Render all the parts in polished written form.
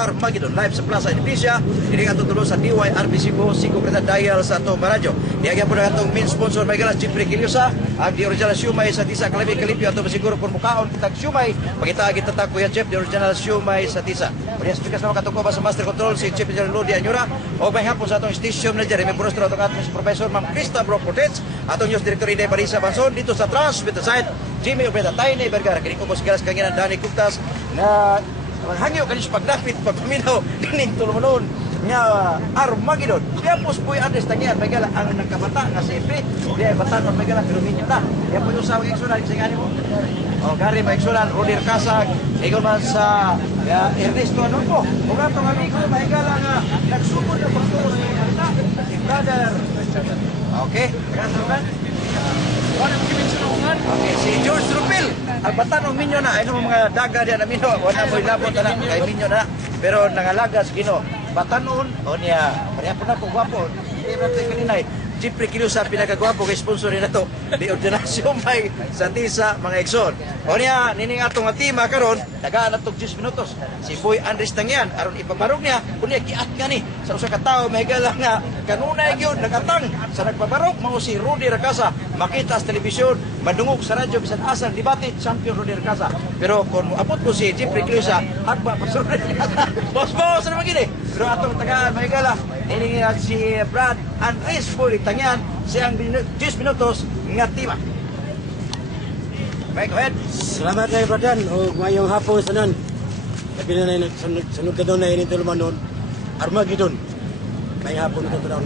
Armageddon live sa Plaza Edificia. Ini nga tutulo sa DYRB Cebu, 5 Breda Dial sa atong radyo. Diagyan po na atong main sponsor may galas Jeffrey Kiliosa, ang di original siumay sa Tisa Kalipyo ato siguro kung mukaon kitag siumay, magita kita ta Kuya Jeff, di original siumay sa Tisa. Unya speakers naman katong ko ba sa Master Control si Chief Engineer Lodi Anyura o may hapon sa atong station na Jeremy Burostro atong atong Professor Ma'am Krista Brock Portets, atong News Director Ide Barisa Banson dito sa Transmit site Jimmy Obeda Tayne Vergara kini ko mo sigalas kanginan Dani Kuptas na hangyo kanis pagdapit pagpaminaw kaning tulumanon nga Armageddon. Diya po po address tangyan may gala ang nagkabata nga si Epe. Diya batanon may gala pero minyo na. Diya po yung sa eksunan sa gani mo. O gari may eksunan Rodir Kasag ikaw man sa Ernesto ano po. Ug atong amigo may gala nga nagsugod na pagtuo si brother. Okay, kasaban. Okay, si George Rupil. Ang batanong minyo na, ay mga daga diyan na minyo. Wala mo ilabot na kay minyo na. Pero nangalagas Ginoo. Batanon, o niya, pareha po na po, gwapo. Hindi na ito kaninay. Jeffrey Kiliosa, pinakagwapo kay sponsor nila to. Di ordinasyon may sa Tisa, mga Exxon. O niya, nining atong atima karon nagaan atong 10 minutos. Si Boy Andres Tangyan, aron ipabarog niya, kunya kiat nga ni. Sa usa ka tawo, may gala nga, kanunay yun, nagatang. Sa nagpabarog, mao si Rudy Racasa. Makita sa telebisyon, madungog sa radyo, bisan asal, debate, champion Rudy Racasa. Pero kung abot ko si Jeffrey Kiliosa, agba, pasunod niya. Boss, ano magiging? Pero atong tagaan, may gala, nining si Brad Andres Boy Tangyan, siyang 10 minutos nga tima. Go ahead. Salamat kayo, Bradan. O ngayong hapon sa nun. Sabi na sunod ka doon na inito lumanon. Armageddon. Ngayong hapon ito doon.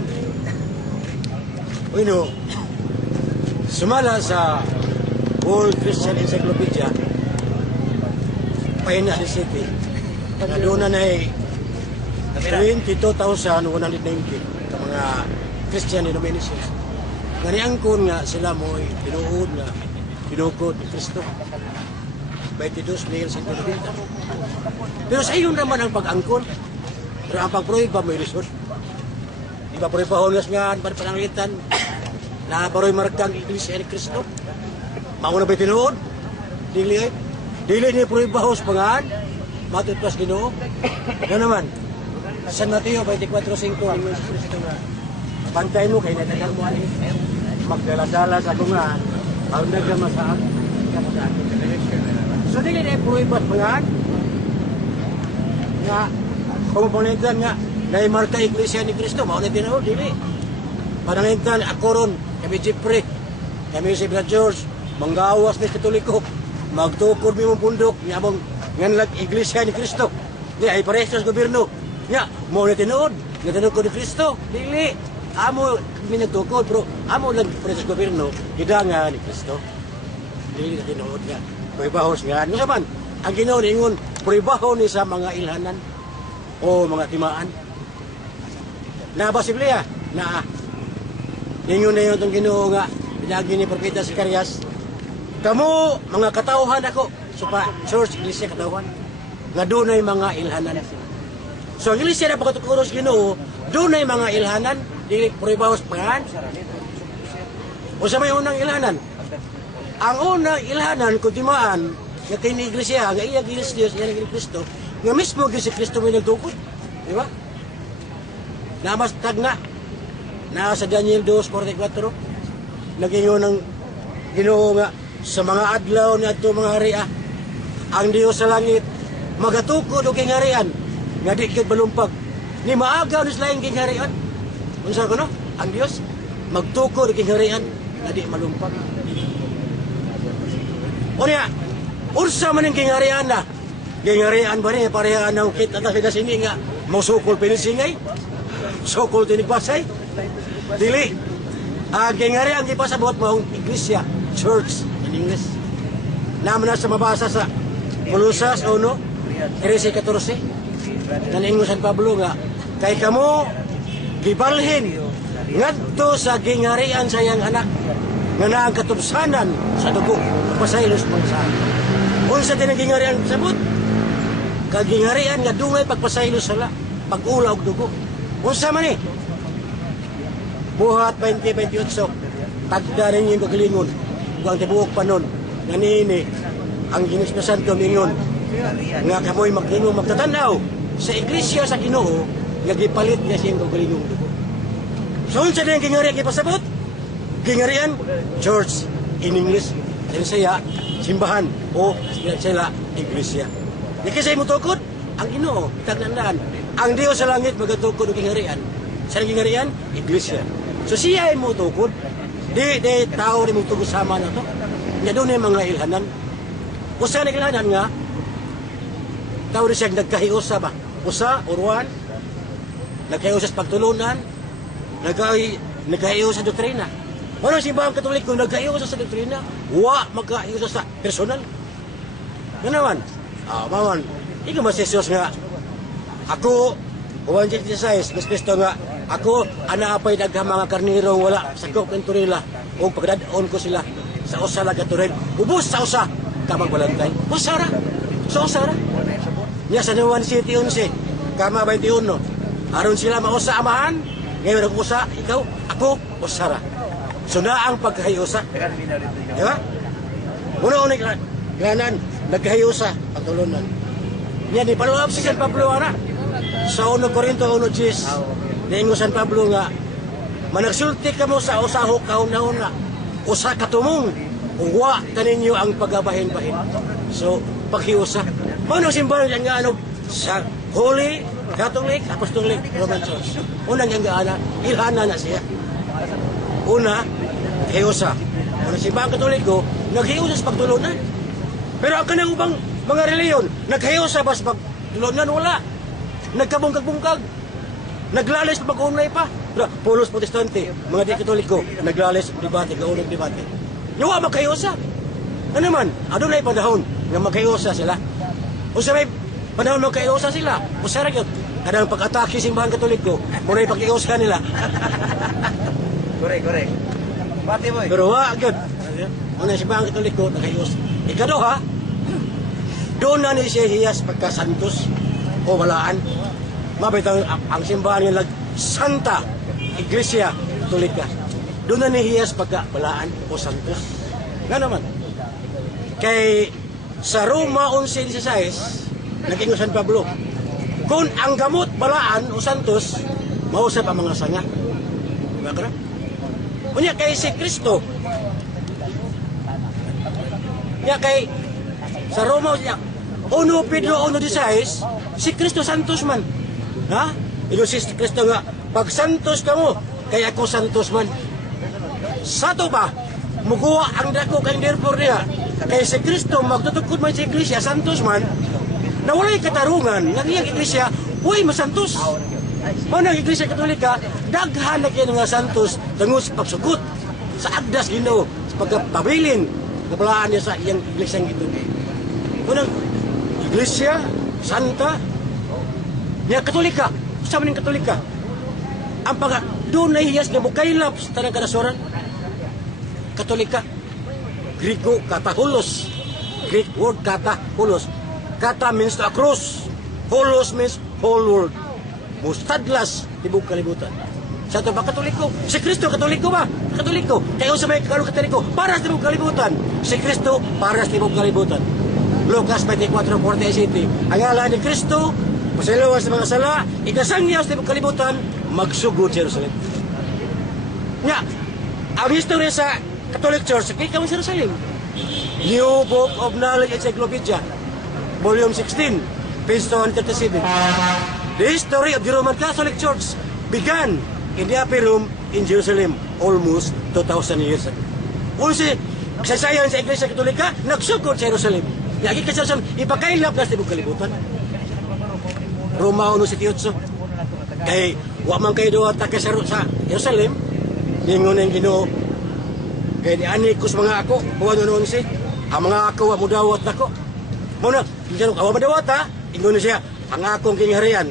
Uy no, sumala sa World Christian Encyclopedia, Pahina the City, na doon na 22,190 ka mga Christian denominations. Nganiangkon nga sila mo'y pinuod nga pinukod ni Kristo. 22,190. Pero sa iyon naman ang pag-angkon. Pero ang pag-prueba mo'y lisod. Di ba prueba hongas nga pananglitan na paro'y markang Iglesia ni Kristo. Mauna ba'y tinuod? Dili niya prueba hos pangaan. Matutpas Ginoo. Ano naman? San Mateo 24:5 pantay mo kay natagal mo ani magdala-dala sa bunga ang nagamasaak so dili na pruebas pangan nga komponentan nga na marka Iglesia ni Kristo mao na tinuod dili pananglitan ako ron kami Jeffrey kami si Brad George manggawas ni Katoliko magtukod mi mong pundok nga mong nganlag Iglesia ni Kristo di ay pareho sa gobyerno nga mo na tinuod nga tinuod ko ni Kristo dili amo minagtukod pero amo lang preso sa gobyerno gidanga ni Kristo dili na tinuod nga pruebahos nga ano saman ang Ginoo ningon pruebaho ni sa mga ilhanan o mga timaan na ba Biblia na ningon na yun itong Ginoo nga pinagi ni Propeta Zacarias kamo mga katauhan ako supa church iglesia katauhan nga dunay mga ilhanan. So ang iglesia na pagkatukuros Ginoo, dunay mga ilhanan, dili pruebahos pangan. O sa may unang ilhanan? Ang unang ilhanan kung timaan, nga kini iglesia, nga iya gilis Dios, iya ni Kristo, nga mismo si Kristo may nagtukod. Di ba? Namas tagna. Na sa Daniel 2:44, nagingon ng Ginoo nga sa mga adlaw ni adto mga hari ang Dios sa langit magatukod og kingharian nga di kay balumpag ni maagaw ni laing kingharian unsa kuno ang Dios magtukod og kingharian nga di malumpag unya unsa man ang kingharian na kingharian ba ni pareha nang kita ta sa singi nga mosukol pinisingay sukol tinigpasay dili ang kingharian di pa sa buhat mo iglesia church in English naman na sa mabasa sa Colosas 1:13-14 naningon San Pablo nga kay kamo gibalhin ngadto sa gingharian sa iyang anak nga naang katubsanan sa dugo pasaylos sa unsa din ang gingharian sabot kagingharian nga dungay pagpasaylos sala pag-ula og dugo unsa man ni Buhat 20:28 tagda rin yung kagalingon kung tibuok pa nun nga niini ang Ginis na Santo mingon nga kamoy magtingo magtatanaw sa iglesia sa Ginoo nga gipalit niya siyang kaugalingong dugo. So unsa din kingari gipasabot? Kingarian church in English, siya simbahan o sila iglesia. Di kasi mo tukod ang Ginoo, taglandaan. Ang Dios sa langit magatukod og kingarian. Sa kingarian iglesia. So siya ay mo tukod. Di tao rin mo tukod sama na to. Nya doon mga ilhanan. Usa na ilhanan nga tao rin siya nagkahiusa ba? Usa, uruan, nagkahiusa sa pagtulunan, nagkahiusa sa doktrina. Ano simbahang Katoliko nagkahiusa sa doktrina? Wa magkahiusa sa personal. Ganaman? Maman, ikaw masisos nga, ako, Juan 16, Mas Cristo nga, ako, anaapay daghang mga karnirong wala sa ng turila, o pagdadaon ko sila sa usa lagaturil. Ubus sa usa, kamang balantay. Usara, sa usara. Nya sa Juan City 11, kama 21, aron sila mausa amahan, ngayon ako usa, ikaw, ako, usara. So na ang pagkahiusa. Diba? Una-unig lanan, nagkahiusa, pagtulunan. Yan, ipaluab si San Pablo, ana. Sa 1 Corinto 1:10, niingo San Pablo nga, managsulti ka mo sa usaho kauna-una, usa katumong, uwa kaninyo ang pagabahin-bahin. So, paghiusa. Paano simbahan yan nga, sa Holy Catholic Apostolic Roman Church. Unang yung gaana, ilhana na siya. Una, hiusa. Ano simbahan Katoliko, naghiusa sa pagtulunan. Pero ang kanang ubang mga reliyon, naghiusa ba sa pagtulunan? Wala. Nagkabungkag-bungkag. Naglalis pa pag-unlay pa. Pulos Protestante, mga di Katoliko, naglalis debate, kaunang debate. Yawa maghiusa. Ano naman, ano na panahon nga maghiusa sila? O sa may panahon maghiusa sila, o sa ragyot, kadang pag-atake simbahan Katoliko, muna yung pag-iusa nila. Correct. Pati mo. Pero agad. Ano si Bang Katoliko nakayos. Ikaduha, doon na ni siya hiyas pagkasantos o walaan. Mabitang ang simbahan niya Santa Iglesia Katolika. Doon na ni hiyas pagkawalaan o santos. Nga naman. Kay sa Roma 11:16, naging San Pablo. Kung ang gamot balaan o santos, mausap ang mga sanga. Diba? Unya kay si Kristo. Ya kay sa Roma niya 1 Pedro 1:16, si Kristo santos man. Ha? Ilo si Kristo nga pag santos kamo, kay ako santos man. Sato ba muguwa ang dako kay therefore niya. Kay si Kristo magtutukod man sa iglesia santos man. Na walay katarungan nga iyang iglesia way masantos. Mao ang Iglesia Katolika, daghan na kayo nga santos tungod sa pagsukot sa agdas Ginoo sa pagpabilin kabalaan niya sa iyang iglesia ito. Unang Iglesia Santa niya Katolika, sa maning Katolika. Ang pag doon na hiyas na mukaylap sa tanang kanasuran. Katolika, Griko katahulos. Greek word katahulos. Kata means to a cross. Holos means whole world. Mustadlas, tibok kalibutan. Sa ito ba Katoliko? Si Kristo, Katoliko ba? Katoliko. Kaya sa may Katoliko, para sa tibok kalibutan. Si Kristo, para sa tibok kalibutan. Lucas 24:47. Ang ngalan ni Kristo, pasalawas sa mga sala, ikasangya sa tibok kalibutan, magsugod sa Jerusalem. Nga, ang history sa Catholic Church, ikaw sa Jerusalem. New Book of Knowledge Encyclopedia, Volume 16, page 137. The history of the Roman Catholic Church began in the upper room in Jerusalem almost 2,000 years ago. Unsi, kasaysayan sa Iglesia Katolika, nagsugod sa Jerusalem. Lagi ka sa Jerusalem, ipakailap na sa tibok kalibutan. Roma 1:18. Kay, wa man kayo doon taka sa Jerusalem, ningon ang Ginoo. Kay di ani kus mga ako, buwan noon si, ang mga ako, mudawat ako. Muna, hindi siya, awa madawat ha, ingon siya, ang akong kingharian,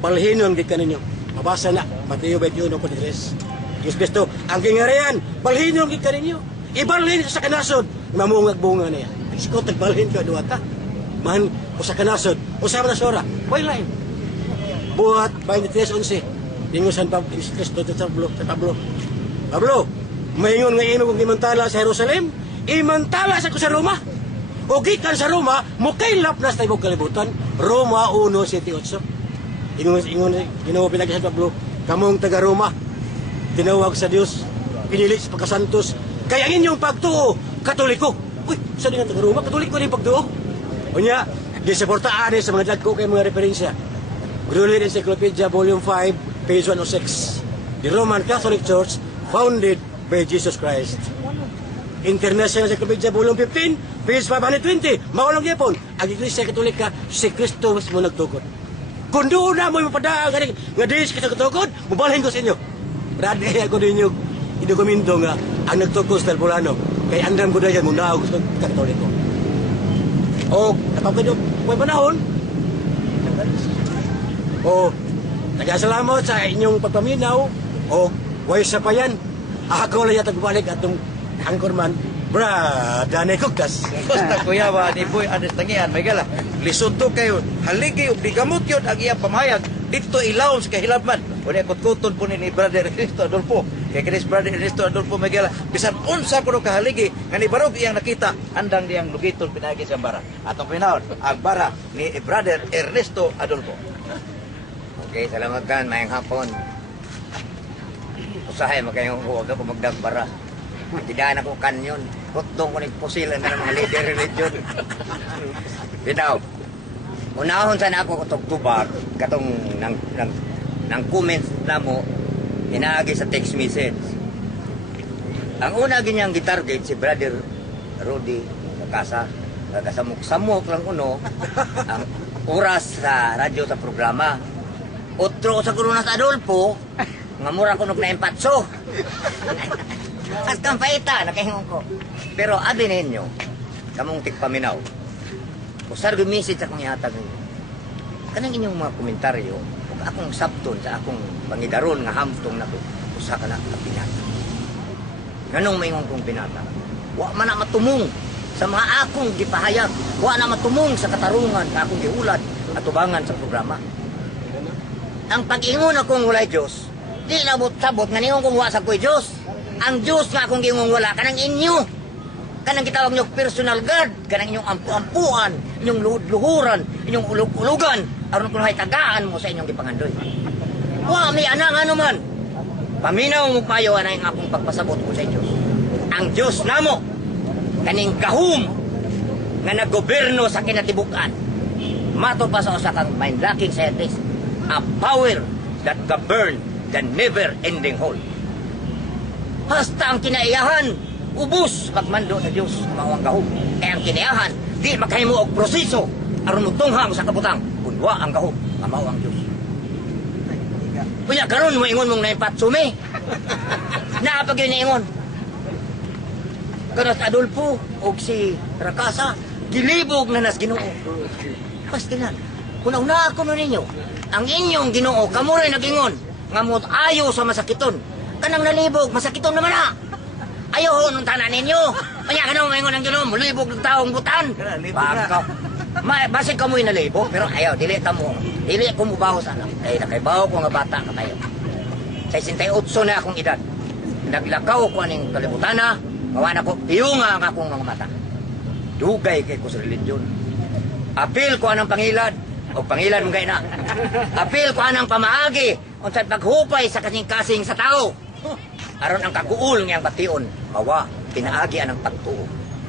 balhinon di kaninyo. Mabasa na, Mateo 21:3. Yes, besto, ang kingharian, balhinon di kaninyo. Ibalhin sa kanasod, mamungag bunga niya. Isko tagbalhin ka duwata. Man, o sa kanasod, o sa manasora, why line? Buhat 23:11. Dingo San Pablo, Cristo sa Pablo. Pablo, maingon nga imo kung imantala sa Jerusalem, imantala sa Roma. O gikan sa Roma, mukailap na sa tibok kalibutan. Roma 1:7-8. ingon Ginoo pinagi sa Pablo, kamong taga Roma, tinawag sa Dios, pinili sa pagkasantos, kaya ang inyong pagtuo, Katoliko. Uy, sa nga taga Roma, Katoliko din pagtuo. Unya, gisuportaan sa mga dagko kay mga referensya. Grulin Encyclopedia Volume 5, page 106. The Roman Catholic Church, founded by Jesus Christ. International Encyclopedia Volume 15, page 520. Maulong yapon, ang Iglesia Katolika, si Kristo mismo nagtukod. Kung doon na mo yung padaan nga dis kita katukod, mubalahin ko sa inyo. Radi ako ninyo idokumento nga ang nagtukod sa Talpulano. Kay andam ko na yan muna ako sa Katoliko. O, napapagod may panahon. O, nagkasalamat sa inyong pagpaminaw. O, way sa pa yan. Ako lang yata bumalik atong angkorman. Brada na ikugtas. Basta kuya ba ni Boy Andres Tangian, may gala. Lisod to kayo, haligi, bigamot yun ang iyang pamahayag. Dito ilawon sa kahilabman. Kung kuton po ni Brother Ernesto Adolfo. Kaya kinis Brother Ernesto Adolfo may gala. Bisan unsa ko kahaligi, nga ni Barog iyang nakita, andang diyang lugiton pinagi sa bara. Atong pinahon, ang bara ni Brother Ernesto Adolfo. Okay, salamat kan, mayang hapon. Usahay magkayong huwag ako magdagbara. Tidaan ako kanyon. Kutong ko nagpusilan na ng mga leader religion. Bitaw, unahon sana ako kutog tubag, katong ng comments na mo, inaagi sa text message. Ang una ganyang gitarget si Brother Rudy Nakasa. Nagkasamok-samok lang uno ang oras sa radyo sa programa. Otro sa kuno sa Adolfo, nga mura ko na empatso. At kang paita, nakahingon ko. Pero abi ninyo, kamong tigpaminaw. Usar message akong ihatag ninyo. Kanang inyong mga komentaryo, kung akong sabton sa akong pangidaron nga hamtong na to, usa ka na pinata. Ganong maingon kong pinata. Wa man na matumong sa mga akong gipahayag. Wa na matumong sa katarungan na akong giulad at tubangan sa programa. Ang pag-ingon akong walay Diyos, di nabot-sabot nga ningon kong wa sa ko'y Diyos. Ang Diyos nga akong gingong wala, kanang inyo. Kanang gitawag nyo personal guard, kanang inyong ampu-ampuan, inyong luhud-luhuran, inyong ulug-ulugan, aron kung tagaan mo sa inyong gipangandoy. Wa, may anang ano man. Paminaw mo payo na yung akong pagpasabot ko sa Diyos. Ang Diyos namo, kaning kahum, nga naggoberno sa kinatibukan. Mato pa sa usa kang mind-lacking scientist, a power that govern the never-ending whole. Hasta ang kinaiyahan, ubus pagmando sa Diyos, mawang gahom. Kaya ang kinaiyahan, di makahimo og proseso, aron mo tunghang sa kabutang, kunwa ang gahom, mawang Diyos. Kunya, karon mo ingon mong naipatsumi. Naapag yun ingon. Kanas Adolfo, o si Rakasa, gilibog na nas Ginoo. Basta na, kung una ako ninyo, ang inyong Ginoo, kamuray nag-ingon, nga mo ayaw sa masakiton, kanang nalibog, masakiton naman na. Ayaw nung tanan ninyo. Kanya ka naman ngayon ng Ginoo, malibog ng taong butan. Baka. Basi ka mo'y nalibog, pero ayaw, dili ka mo. Dili ko mubaho sana. Ay, nakaibaho ko nga bata ka tayo. Sa 68 na akong edad. Naglakaw ko aning kalibutan na, gawa na ko, iyunga ang akong mga mata. Dugay kay ko sa religion. Apil ko anang pangilad, o pangilad mong na. Apil ko anang pamaagi, unsad paghupay sa kasing-kasing sa tao. Aron ang kaguol ngayang bation, mawa, pinaagi anang pagtuo,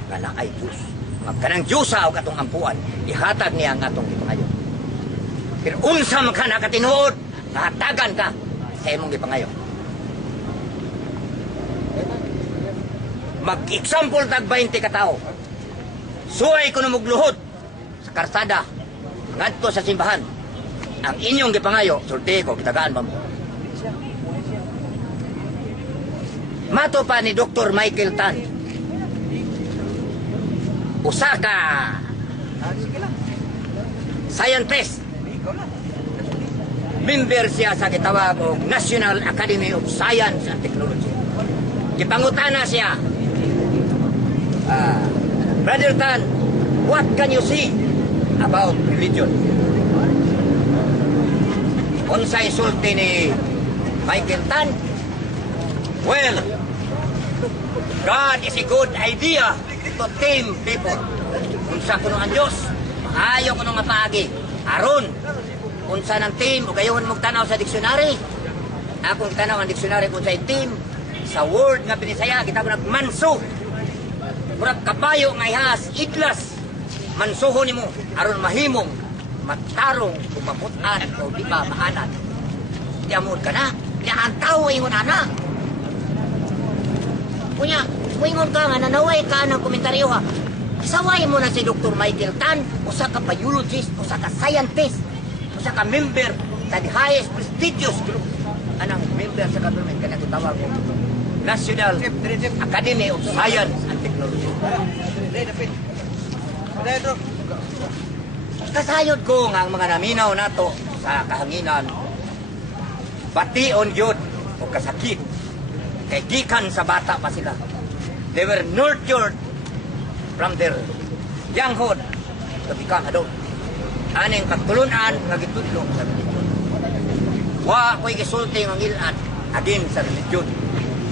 nga na ay Diyos. Magkanang Diyosa o katong ampuan, ihatag niya ang atong ipangayon. Pero unsa man ka nakatinuod, nahatagan ka sa imong ipangayon. Mag-example tag 20 ka tao. Suway ko na mugluhod sa karsada, ngadto sa simbahan. Ang inyong gipangayo, sulti ko, kitagaan ba mo? Mato pa ni Dr. Michael Tan. Usaka scientist. Member siya sa gitawag og National Academy of Science and Technology. Gipangutana siya. Brother Tan, what can you see about religion? Unsay sulti ni Michael Tan? Well, God is a good idea to tame people. Unsa kuno ang Dios, maayo kuno nga paagi. Aron unsa ng team o gayuhon mong tanaw sa dictionary. Akong tanaw ang dictionary kung sa team sa word nga binisaya kita ko nagmanso. Murag kabayo nga ihas idlas. Mansuhon nimo aron mahimong matarong kung maputan o di ba maanan. Diamod ka na. Niantaw ingon ana. Kunya, muingon ka nga nanaway ka ng komentaryo ha. Isaway mo na si Dr. Michael Tan, usa ka biologist, usa ka scientist, usa ka member sa the highest prestigious group. Anang member sa government kanya tawag ko. National Academy of Science and Technology. Kasayod ko nga ang mga naminaw nato sa kahanginan bation yun o kasakit kay gikan sa bata pa sila. They were nurtured from their younghood to become adult. Aning pagtulunan nga gitudlo sa religion. Wa ko'y gisulti ng ilan agin sa religion.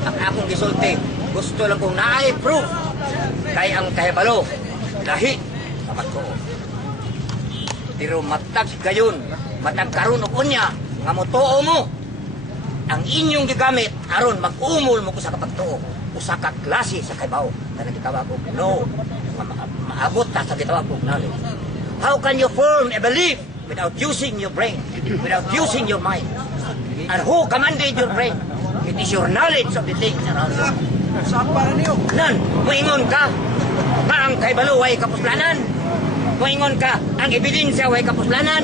Ang akong gisulti, gusto lang kong naay proof kay ang kahibalo lahi sa magtuo. Pero matag gayon, matag karon og unya nga motuo mo ang inyong gigamit aron mag-umol mo ko sa kapagtuo usa ka klase sa kaybaw na nagitawag og no maabot ta sa gitawag og knowledge. How can you form a belief without using your brain, without using your mind? And who commanded your brain? It is your knowledge of the things around you. Nan, moingon ka nga ang kaybalo way kapuslanan. Moingon ka ang ebidensya way kapuslanan.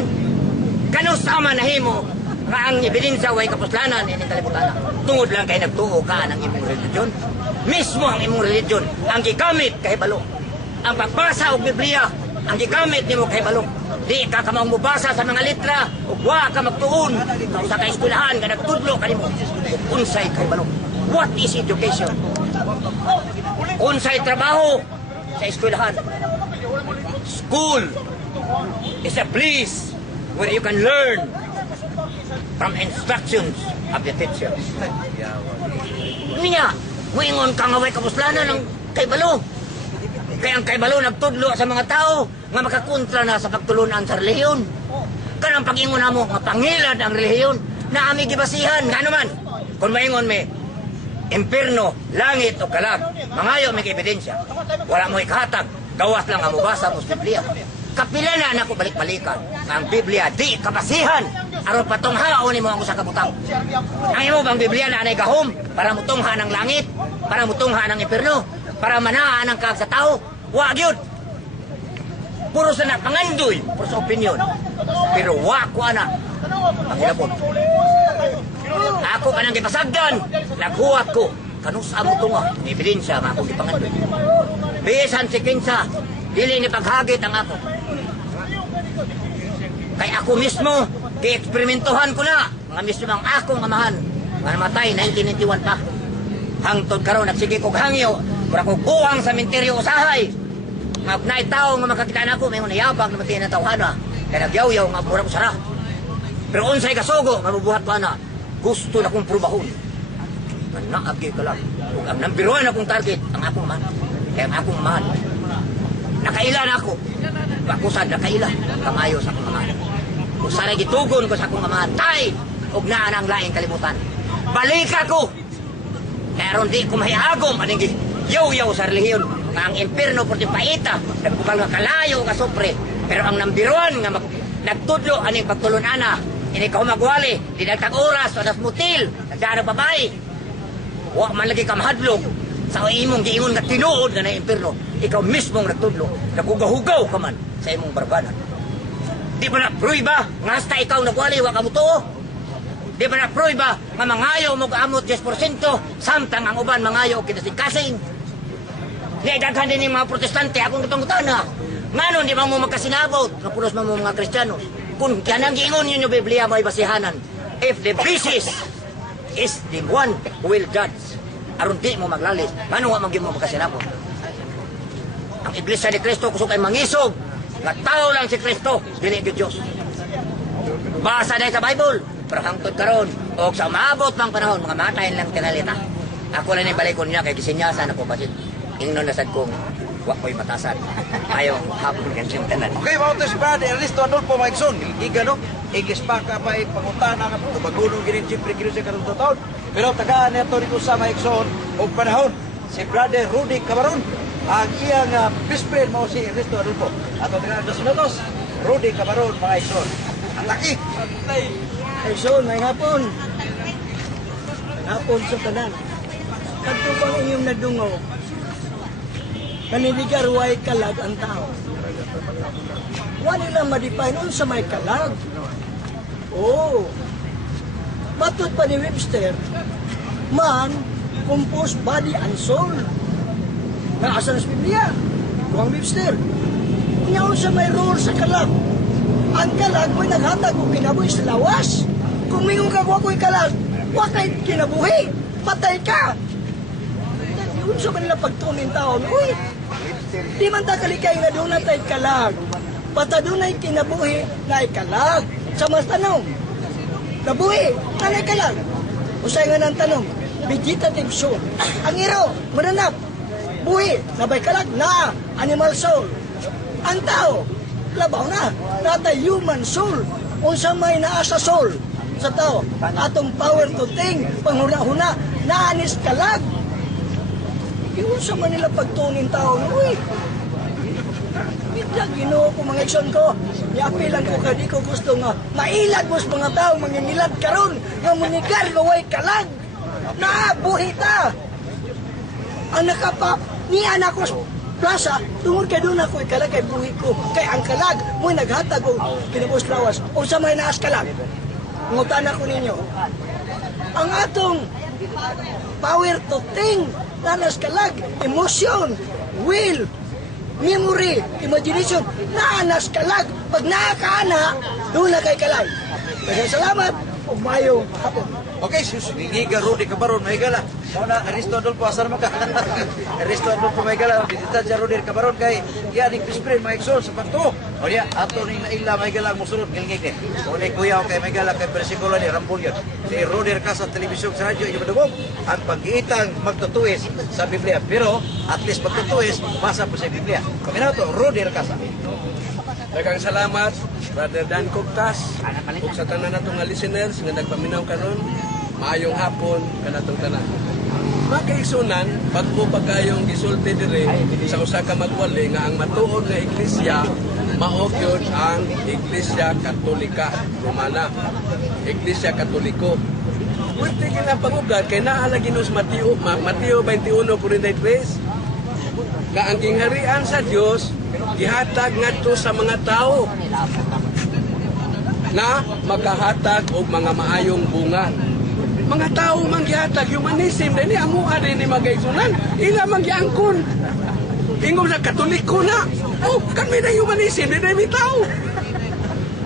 Kano sama nahimo nga ang ebidensya way kapuslanan ining kalibutan. Tungod lang kay nagtuo ka ng imong religion. Mismo ang imong religion ang gigamit kay balo. Ang pagbasa og Biblia ang gigamit nimo kay balo. Di ka kamang mubasa sa mga letra ug wa ka magtuon sa ka eskwelahan nga nagtudlo kanimo. Unsay kay balo? What is education? Unsay trabaho sa eskwelahan? School is a place where you can learn from instructions of the teacher. Niya, muingon ka nga way kapuslanan ng kaybalo. Kaya ang kaybalo nagtudlo sa mga tao nga makakontra na sa pagtulunan sa relihiyon. Kanang pag-ingon mo nga pangilad ang relihiyon na ami gibasihan nga naman. Kung maingon me, impierno, langit o kalag, mangayo may ebidensya. Wala mo ikahatag, gawas lang ang mubasa mo sa Biblia. Kapila na ako balik-balikan ang Biblia di kabasihan aron patunghaon nimo ang usa ka butang. Ang imo bang Biblia na anay gahom para mutungha ng langit, para mutungha ng impierno, para manaan ang kaag sa tao? Wa gyud. Puro sa napangandoy, puro sa opinion. Pero wa ko ana ang hilabot. Ako kanang gipasagdan, naghuwat ko kanusa mo tunga, ebidensya nga akong gipangandoy. Bisan si kinsa dili ni paghagit ang ako. Kay ako mismo, ki-eksperimentohan ko na nga mismo ang akong amahan nga namatay 1991 pa. Hangtod karon nagsige kog hangyo, para ko buwang sa menteryo usahay. Nga naay tao nga makakita na ako, may nayabag na matiyan na tawhana. Kaya nagyaw-yaw nga mura ko sara. Pero unsay kasugo, mabubuhat ko na. Gusto na kong prubahon. Naagay ka lang. Kung ang number 1 akong target, ang akong amahan. Kaya ang akong amahan. Nakaila na ako. Bakusan, nakaila. Kamayo sa akong amahan. Kung sana'y gitugon ko sa akong amahan, tay! Huwag na ang laing kalimutan. Balik ako! Kaya ron di ko mahihagom aning yaw-yaw sa relihiyon. Nga ang impierno por di paita, nagkubal nga kalayo nga sopre. Pero ang number 1 nga nagtudlo aning pagtulunana, ini ka humagwali, di nagtag oras, anas mutil, nagdaan ang babae. Wa man lagi ka mahadlok sa imong giingon nga tinuod nga na impierno. Ikaw mismong nagtudlo, nagugahugaw ka man sa imong barbanan. Di ba na pruiba nga hasta ikaw nagwali, wa ka mutuo? Di ba na pruiba nga mangayo mo kaamot 10%, samtang ang uban mangayo o kinasing-kasing? Di daghan din yung mga protestante, akong katang na. Nganon, di ba mo magkasinabot, napunos mo mga Kristiyano? Kung kanang giingon yun yung Biblia mo ay basihanan, if the basis is the one who will judge, aron di mo maglalis, ngano nga maging mo magkasinabot? Ang Iglesia ni Cristo kusog ay mangisog, nga tao lang si Cristo, dili gyud Dios. Basa na sa Bible, pero hangtod karon, o sa maabot pang panahon, mga matayin lang tinalita. Ako lang ni balikon niya, kay gisinyasan ako basit. Ingnon na sad kong wa ko'y batasan. Ayaw hapon kan sintanan. Okay, mga ito si Brad Ernesto Adolfo Maigson. Iga, no? English pa ka pa pangutana ka bagunong ginin siyempre kino siya karong taon. Pero tagaan nito dito sa Maigson o panahon si Brother Rudy Cabaron. Ang iyang best friend mo si Ernesto Adolfo. Ato tagaan dos minutos, Rudy Cabaron, Maigson. Ang laki! Ay son, may hapon. Hapon sa tanan. Kadto bang inyong nadungo? Kaniligar way kalag ang tao. Wala lang ma-define unsa may kalag. Oh. Batot pa ni Webster, man, compose body and soul. Naasan sa Biblia? Kuwang Webster. Kanya unsa may role sa kalag. Ang kalag mo'y naghatag o kinabuhi sa lawas. Kung mingong kagwa ko'y kalag, wakay kinabuhi, patay ka. Yun sa manila pagtunin tao, uy, di man ta kalikay nga doon natay kalag. Pata doon ay kinabuhi na ay kalag. Sa mas tanong, nabuhi, na ay kalag. Usay nga ng tanong, vegetative soul. Ang iro, mananap, buhi, nabay kalag, na animal soul. Ang tao, labaw na, natay human soul. Unsa may naa sa soul sa tao, atong power to think, panghuna-huna, naanis kalag. Yun sa manila pagtunin tao, uy, bigla ginoo ko mga action ko, yapilan ko ka, di ko gusto nga, mailag mo sa mga tao, manginilad karon nga munigar, gaway kalag, naabuhi ta. Ang nakapap, ni anak ko plaza, tungod kay doon ako kalag kay buhi ko, kay ang kalag, mo'y naghatag o kinabos lawas, o sa may naas kalag. Ngutan ako ninyo, ang atong power to think, nanas kalag, emotion, will, memory, imagination, nanas kalag. Pag nakakaana, doon na kay kalag. Kaya salamat, ug mayong hapon. Okay, Giga Rudy Cabaron, mahigala. Mauna, Ernesto Adolfo, asar mo ka. Ernesto Adolfo, mahigala. Bisita siya Rudy Cabaron kay yan, yung Pisprin, Maigson, sa pagto. O niya, ato ni naila, mahigala, musunod, gilgig ni. O ni Kuya, kay mahigala, kay Persikulo ni Rambulyon. Si Rudy Casa, telebisyon sa radyo, yung madugog, ang pag-iitang magtutuwis sa Biblia. Pero, at least magtutuwis, basa po sa Biblia. Paminaw to, Rudy Casa. Daghang salamat, Brother Dan Coctas, ug sa tanan natong nga listeners nga nagpaminaw karon. Maayong hapon kanatong tanan. Mga kaigsunan, pagko pa kayong gisulti dire sa usa ka magwali nga ang matuod nga iglesia mao gyud ang Iglesia Katolika Romana. Iglesia Katoliko. Pwede ginapangugad kay naa lagi nos Mateo 21:43 nga ang gingharian sa Dios gihatag ngadto sa mga tao na makahatag og mga maayong bunga. Mga tao man gihatag humanism dinhi amuha dinhi magaigsunan ila man giangkon. Ingong sa Katoliko na. Oh, kami na humanism dinhi mi tao.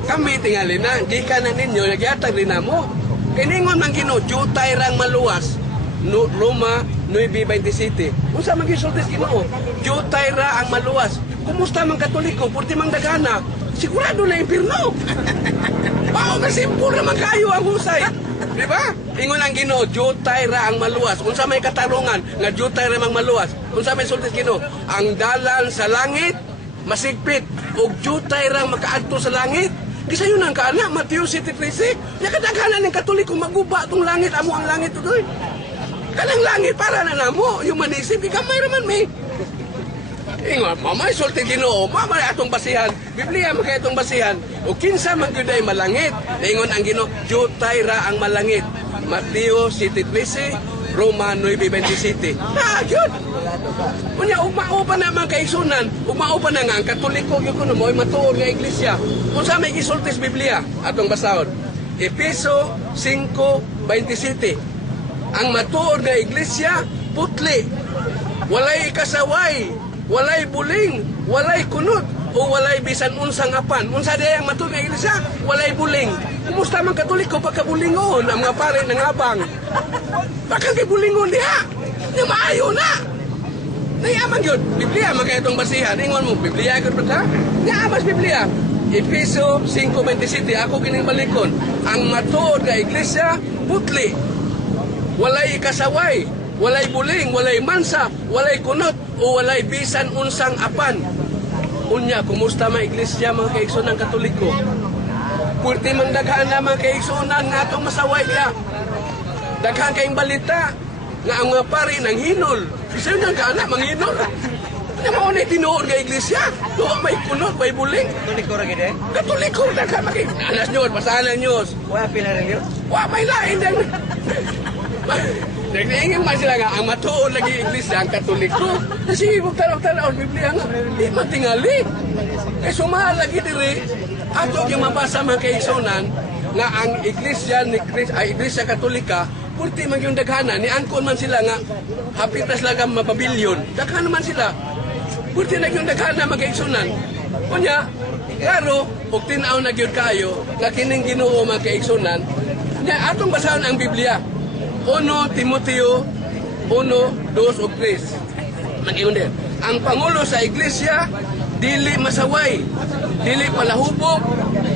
Kami tingali na gikan na ninyo gihatag din namo. Kiningon man Ginoo jutay rang maluwas. Roma 9:27. Unsa man gisultis Ginoo? Jutay ra ang maluwas. Kumusta man Katoliko? Purti mang dagana. Sigurado na impirno. Pao kasi pura man kayo ang husay. Di ba? Ingon ang Ginoo, jutay ra ang maluwas. Unsa may katarungan nga jutay ra mang maluwas? Unsa may sultis Ginoo? Ang dalan sa langit masigpit ug jutay ra makaadto sa langit. Gisayon ang kana Mateo 7:13. Ya kadaghanan ng Katoliko maguba tong langit amo ang langit tudoy. Kanang langit para na namo, humanism ikamay raman may. Ingon, mamay sulti Ginoo, mamay atong basihan. Biblia man kay atong basihan. O kinsa man gyud ay malangit. Ingon ang Ginoo, jutay ra ang malangit. Mateo 7:13, Roma 9:27. Gyud. Unya ugmao pa naman kay sunan, ugmao pa na nga ang Katoliko gyud kuno mo'y matuod nga iglesia. Unsa may gisultis Biblia atong basahon? Efeso 5:27. Ang matuod nga iglesia putli. Walay kasaway, walay buling, walay kunot, o walay bisan unsang apan. Unsa day ang matuod nga iglesia? Walay buling. Kumusta man Katoliko pagkabulingon ang mga pare ng abang? Baka kay bulingon diha. Nga maayo na. Nayaman yun. Biblia magkaya itong basihan. Ingon mo, Biblia yun ba? Naamas Biblia. Efeso 5:27. Ako kining balikon. Ang matuod nga iglesia, putli. Walay kasaway, walay buling, walay mansa, walay kunot, o walay bisan unsang apan. Unya, kumusta mga iglesia, mga kaigsunan Katoliko? Purti mang daghan na mga kaigsunan nga itong masaway niya. Daghan kayong balita nga ang mga pari ng hinol. Isa yun ang kaana, mga hinol. Ano mo na tinuod nga iglesia? Doon may kunot, may buling. Tulik ko rin gini. Katoliko, daghan alas nyo, pasalan nyo. Wala pinarelyo. Wa may lain din. Nagingin man sila nga, ang matuod lagi iglesia, ang Katoliko. Kasi tanaw-tanaw, Biblia nga, di matingali. Eh sumahal lagi diri, ato yung mabasa mga kaigsunan, nga ang iglesia ni ay iglesia Katolika, purti man yung daghanan, ni angkon man sila nga, hapit na sila ka mapabilyon, daghanan man sila. Purti na yung daghanan mga kaigsunan. Kunya, klaro, og tinaw na gyud kayo, nga kining Ginoo mga kaigsunan, nya atong basahan ang Biblia. 1 Timoteo 1, 2 o 3. Mag-iyon din. Ang Pangulo sa Iglesia, dili masaway, dili palahubog,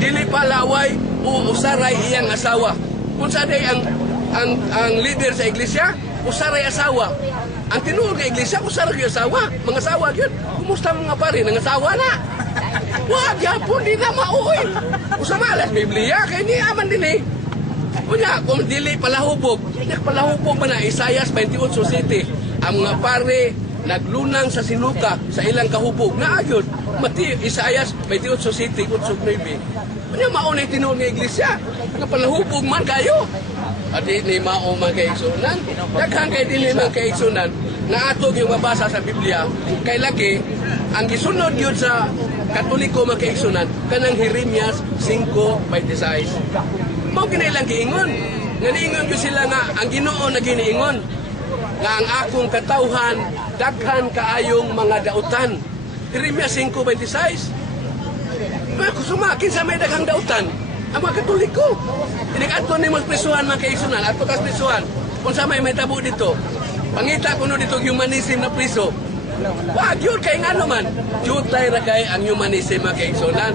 dili palaway, o usaray iyang asawa. Kung sa day ang leader sa Iglesia, usaray asawa. Ang tinuod ng Iglesia, usaray yung asawa. Mga asawa yun. Kumusta mga pare, nangasawa na. Wag, yapon, di na mauwi. Usamalas, Biblia, kaya ni aman din eh. Kunya, kung dili palahubog, palahubog man na Isaias 28:7. Ang mga pare naglunang sa sinuka sa ilang kahubog na agyon. Mati Isaias 28:7, 8:9. Kunya maunay tinuod nga iglesia, nga palahubog man kayo. At di mao man kaigsunan, daghang kay dili man kaigsunan na atog yung mabasa sa Biblia. Kay lagi ang gisunod yun sa Katoliko man kaigsunan kanang Jeremias 5:26. Mao kinailang giingon. Nga niingon ko sila nga ang Ginoo na giniingon nga ang akong katawhan daghan kaayong mga dautan. Jeremias 5:26. Kung sumakin sa may daghang dautan, ang mga Katoliko. Inig-ato ni mo prisuhan mga kaigsunan, ato kas prisuhan. Kung sa may tabo dito, pangita kuno dito humanism na priso. Wag yun kay ngano man. Jutay ra kay ang humanism mga kaigsunan.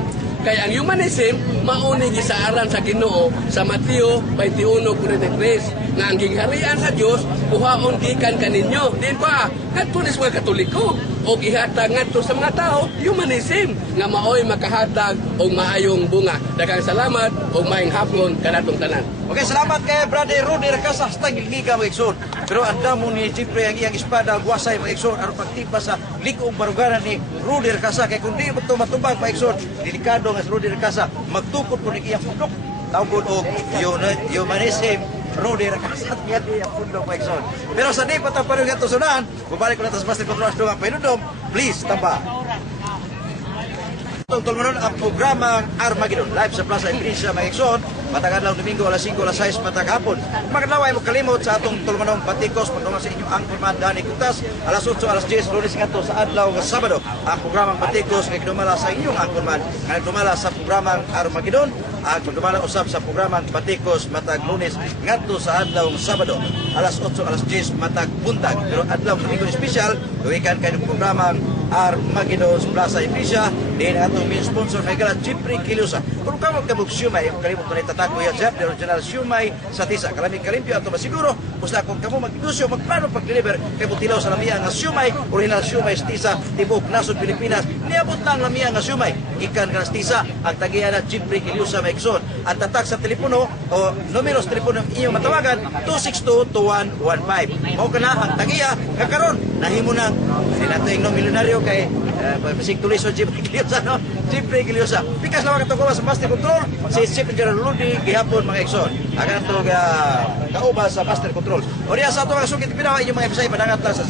Kaya ang humanism, mauni gisaaran sa Ginoo sa Mateo 21:43 nga ang gingharian sa Dios kuhaon gikan kaninyo. Din pa, ngadto ni mga Katoliko o ihatag ngadto sa mga tao humanism nga maoy makahatag og maayong bunga. Daghang salamat og maayong hapon kanatong tanan. Okay, salamat kay Brother Rudy Racasa sa Liga mga igsoon. Pero anda mo ni siyempre ang iyang espada guwasay mga igsoon aron pagtipa sa likong baruganan ni Rudy Racasa. Kaya kung di mo ito matubag mga igsoon, delikado nga si Rudy Racasa, magtukot po ni iyang pundok. Tawagod o humanism, Rudy Racasa at iyang pundok mga igsoon. Pero sa di pa tayo parang ito sunahan, bumalik ko na sa Master Control Asdong Painudom, please tamba. Tulmanon ang programang Armageddon live sa Plaza Iglesia mga igsoon. Matag adlaw Domingo alas 5 alas 6 matag hapon. Magdalaw ay mo kalimot sa atong tulmanong batikos pagtungo sa inyong angkman Dani Kutas alas 8 alas 10 Lunes ngadto sa adlaw nga Sabado. Ang programang batikos nga dumala sa inyong angkman nga dumala sa programang Armageddon ang dumala usab sa programang batikos matag Lunes ngadto sa adlaw nga Sabado alas 8 alas 10 matag buntag. Pero adlaw Domingo special tuwikan kay programang Armageddon sa Plaza Iglesia din atong main sponsor may gala Jeffrey Kiliosa. Kung kamot kabog siumay, kalimot na itatago yan Jeff, the original siumay sa tisa. Kalaming kalimpyo ato masiguro, basta kung kamo mag-negosyo, magplano pag-deliver, kay butilaw sa lamia nga siumay, original siumay sa tisa, tibok nasod Pilipinas, niabot lang lamia nga siumay. Ikan ka na sa tisa, ang tagiyan na Jeffrey Kiliosa Maikson. At tatak sa telepono o numero sa telepono inyong matawagan, 262-2115. Mao ka na ang tagiya, kakaroon, nahimo nang sinatayang no milyonaryo kay Pasig Tuliso Jeffrey Kiliosa, no? Jeffrey Kiliosa. Pikas lang katukuha sa Master Control, si Chief Engineer Rudy gihapon mga igsoon. Agan ito kauba sa Master Control. O diya sa ito mga sukit pinawa inyong mga episay padangat lang sa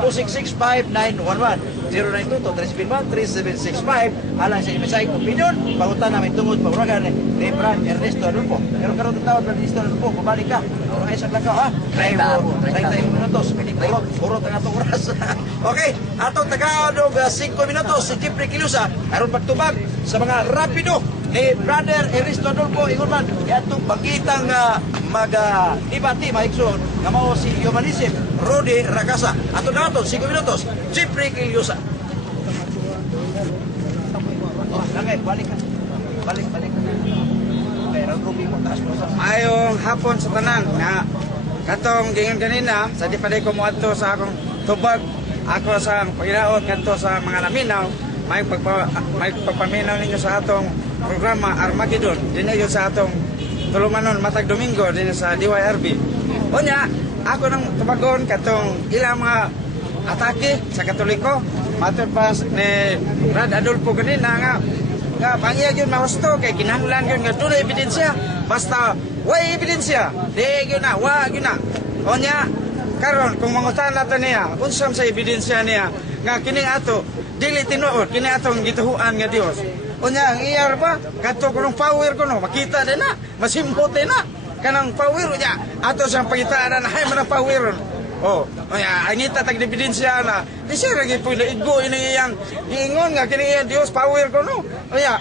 0919-266-5911. 0922-371-3765. Alang sa episay opinion, pangutan namin tungod panguragan ni Brad Ernesto Adolfo. Pero karoon ng tawad Brad Ernesto Adolfo, babalik ka. Pero ay sa lagaw ha. 30 minutos. Urot ang atong oras. Okay, atong tagadog 5 minutos si Jeffrey Kiliosa. Aron pagtubag sa mga rapido ni Brother Ernesto Adolfo Ingon man atong pagkitang mag-debate maigsoon nga mao si humanism Rudy Racasa. Ato dato 5 minutos Jeffrey Kiliosa. Okay, balik ka. Balik. Pero rubi mo taas mo sa Ayong hapon sa tanan nga katong gingon kanina, sa di pa day ko moadto sa akong tubag, ako sa pagiraot kanto sa mga laminaw, may pagpaminaw ninyo sa atong programa Armageddon, din yun sa atong tulumanon matag Domingo din sa DYRB. Unya, ako nang tubagon katong ilang mga atake sa Katoliko, matod pa ni Brad Adolfo kanina nga pangiyag yun mahusto kay kinahanglan yun nga doon ebidensya, basta way ebidensya, di yun na, wag yun na. Unya, karon kung mangutan nato niya, unsam sa ebidensya niya nga kining ato dili tinuod kini atong gituhuan nga Dios. Unya ang iyar ba kadto kunong power kuno makita din na, masimpot din na kanang power niya ato siyang pagitaan na hay man power. Oh, unya angita tag ebidensya na di siya lagi pwede igo ini iyang giingon nga kini iyang Dios power kuno. Unya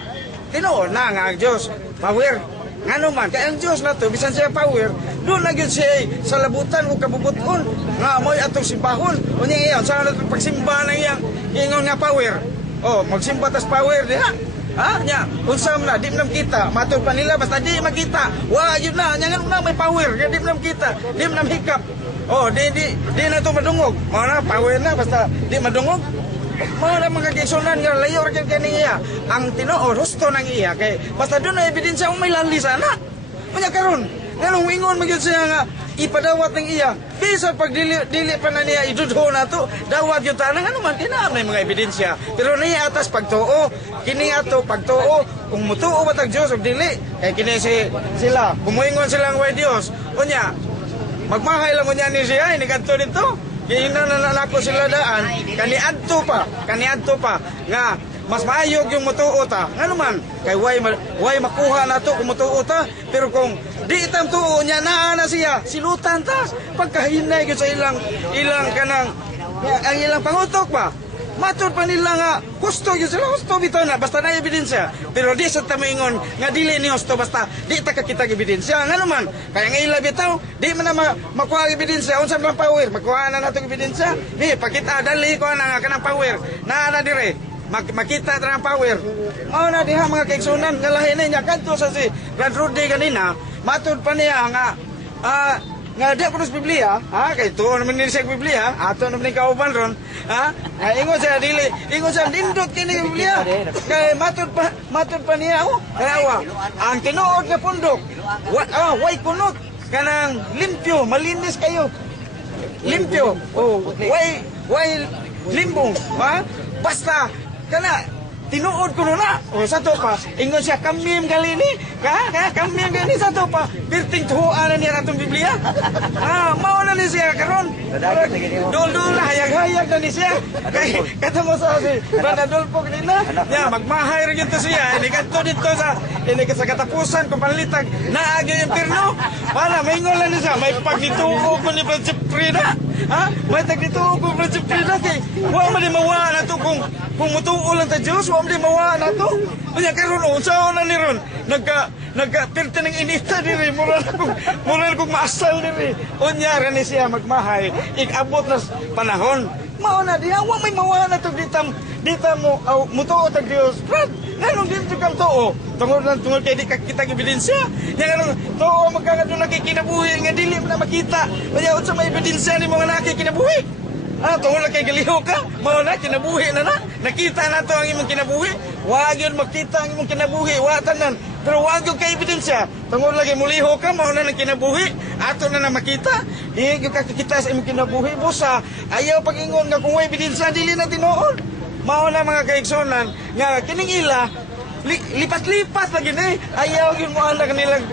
tinuod na nga ang Dios power. Ngano man kay ang Dios nato bisan siya power, doon na gyud siya sa labutan o kabubuton nga moy atong simbahon. Unya iyon sa natong pagsimba ng iyang ingon nga power. Oh, magsimba tas power diha. Ha? Nya, unsam na di man kita, matud pa nila basta di makita. Wa yun na, nya na may power, kaya di man kita, di man hikap. Oh, di na to madungog. Mao na power na basta di madungog. Mao na mga kigsunan nga layo ra gyud kaniya. Ang tinuod husto nang iya kay basta doon na ebidensya may lali sana. Unya karon, nganong ingon magyud siya nga ipadawat ng iya. Bisa pag dili pa na niya idudho na to, dawat gyud ta nang ano man kinahanglan may mga ebidensya. Pero niya atas pagtuo, kini ato pagtuo kung mutuo ba tag Dios ug dili. Kay kini sila, kumuingon silang way Dios. Unya, magmahay lang mo niya ni siya, ini kadto dito. Giingnan na nako sila daan, kaniadto pa nga mas maayog yung mutuo ta. Ngano man kay way makuha nato kung mutuo ta, pero kung di tam tuo nya naa na siya, silutan ta pagkahinay gyud sa ilang kanang ang ilang pangutok ba. Matud pa nila nga gusto gyud sila, gusto bitaw na basta na ebidensya. Pero di sa tamaingon nga dili ni gusto basta di ta kakita ebidensya. Ngano man kaya nga ila bitaw di man na makuha ebidensya unsa man power makuha na nato ebidensya. Di pakita dali ko na kanang power na dire makita ta ang power. Mao na diha mga kaigsunan nga lahi niya kadto sa si Brad Rudy kanina matud pa niya nga di ako sa Biblia, kay tuon naman nila sa Biblia, ato naman yung kauban ron, ingon siya dili, ingon siya lindot kini Biblia, kay matod pa niya, kaya ang tinuod na pundok, way kunot, kanang limpyo, malinis kayo, limpyo, way limbong, basta, kana, tinuod ko na. O sa to pa, ingon siya kamim galini. Kamim galini sa to pa. Pirting tuhuan na niya atong Biblia. Mao na ni siya karon. Dol-dol hayag-hayag na ni siya. Kay katamo sa si Brad Adolfo kanina. Ya magmahay ra gyud to siya. Ini kadto dito sa katapusan kung panlitag naagi yung perno. Wala maingon lang ni siya. May pagdituog ko ni Brad Frida. May tagdituog ko Brad Frida kay wa man di mawa na to kung mutuo lang ta Dios, wa man di mawa na to. Unya karon unsa na ni ron? Nagka-pirte ng inita diri, mura kong maasal diri. Unya ra ni siya magmahay, ikabot na panahon. Mao na diha, wa may mawa na to dita mo mutuo ta Dios. Brad, nganong dito kang tuo? Tungod kay di kita ebidensya. Nya nganong tuo magkakadto nakikinabuhi nga dili na makita. Unya unsa may ebidensya ni mga nakikinabuhi? Tungod kay galiho ka, mao na kinabuhi na. Nakita na to ang imong kinabuhi. Wa gyud makita ang imong kinabuhi, wa tanan. Pero wa gyud kay ebidensya. Tungod lagi muliho ka, mao na nang kinabuhi. Ato na makita. Di gyud ka kita sa imong kinabuhi busa. Ayaw pag-ingon nga kung wa ebidensya dili na tinuod. Mao na mga kaigsonan nga kining ila lipat-lipat lagi ni. Ayaw gyud mo ana kanilang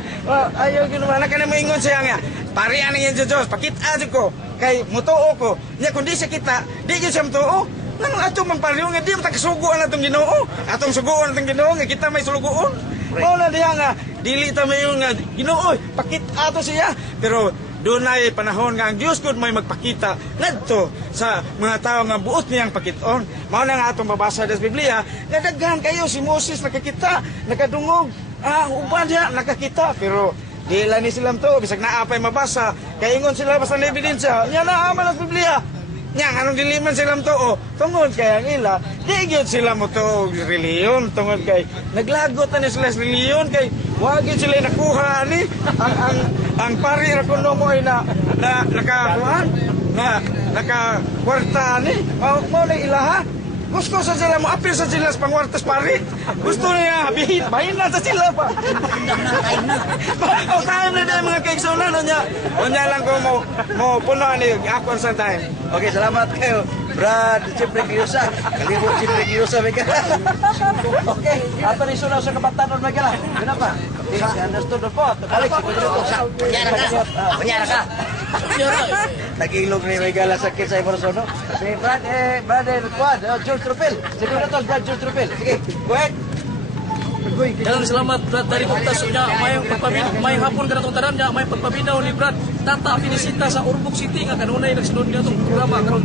ayaw gyud mo ana kanang maingon siya nga. Parian ang yan Diyos, pakita ko. Kay mutuo ko. Nya kung di siya kita, di gyud siya mutuo. Nganong ato mang pariyo nga di man takasugoan atong Ginoo. Atong sugoon atong Ginoo nga kita may sulugoon. Mao na diha nga dili ta mayon nga Ginoo, pakita ato siya. Pero doon ay panahon nga ang Diyos gud may magpakita ngadto sa mga tao nga buot niyang pakiton. Mao na nga atong babasa sa Biblia, nga daghan kayo si Moses nakakita, nakadungog. Uban diha nakakita pero di lang ni silang to, bisag naapay mabasa, kaingon sila basta na ebidensya, nya naaman ang Biblia. Nya, anong diliman silang to, tungod kay ang ila, di gyud sila mo to reliyon, tungod kay, naglagot na ni sila sa reliyon, kay, wag yun sila nakuha ni, ang pari ra kuno mo ay nakakuan na kwarta ni mo na ilaha. Gusto sa sila mo apil sa sila sa pangwartas pari. Gusto niya bahin na sa sila pa. O time na din mga kaigsunan unya lang ko mo puno ni ako sa time. Okay, salamat kayo. Brad, Jeffrey Kiyosa. Kalibot Jeffrey Kiyosa, may gala. Okay, ato ni sunaw sa kabatanon, may gala. Yun pa. Understood na po. Balik, si Kuduto. Kunyara ka. Nag-ilog ni may gala sa Kinsay Morsono. Si Brad, brother, Quad, George Trupel. Si Kuduto, Brad, George Trupel. Sige, go ahead. Dalang salamat Brad dari Puntas nya mayang hapon ka natong tanan nya may pagpaminaw ni Brad Tata Finisita sa Urbok City nga kanunay nagsunod nga itong programa karon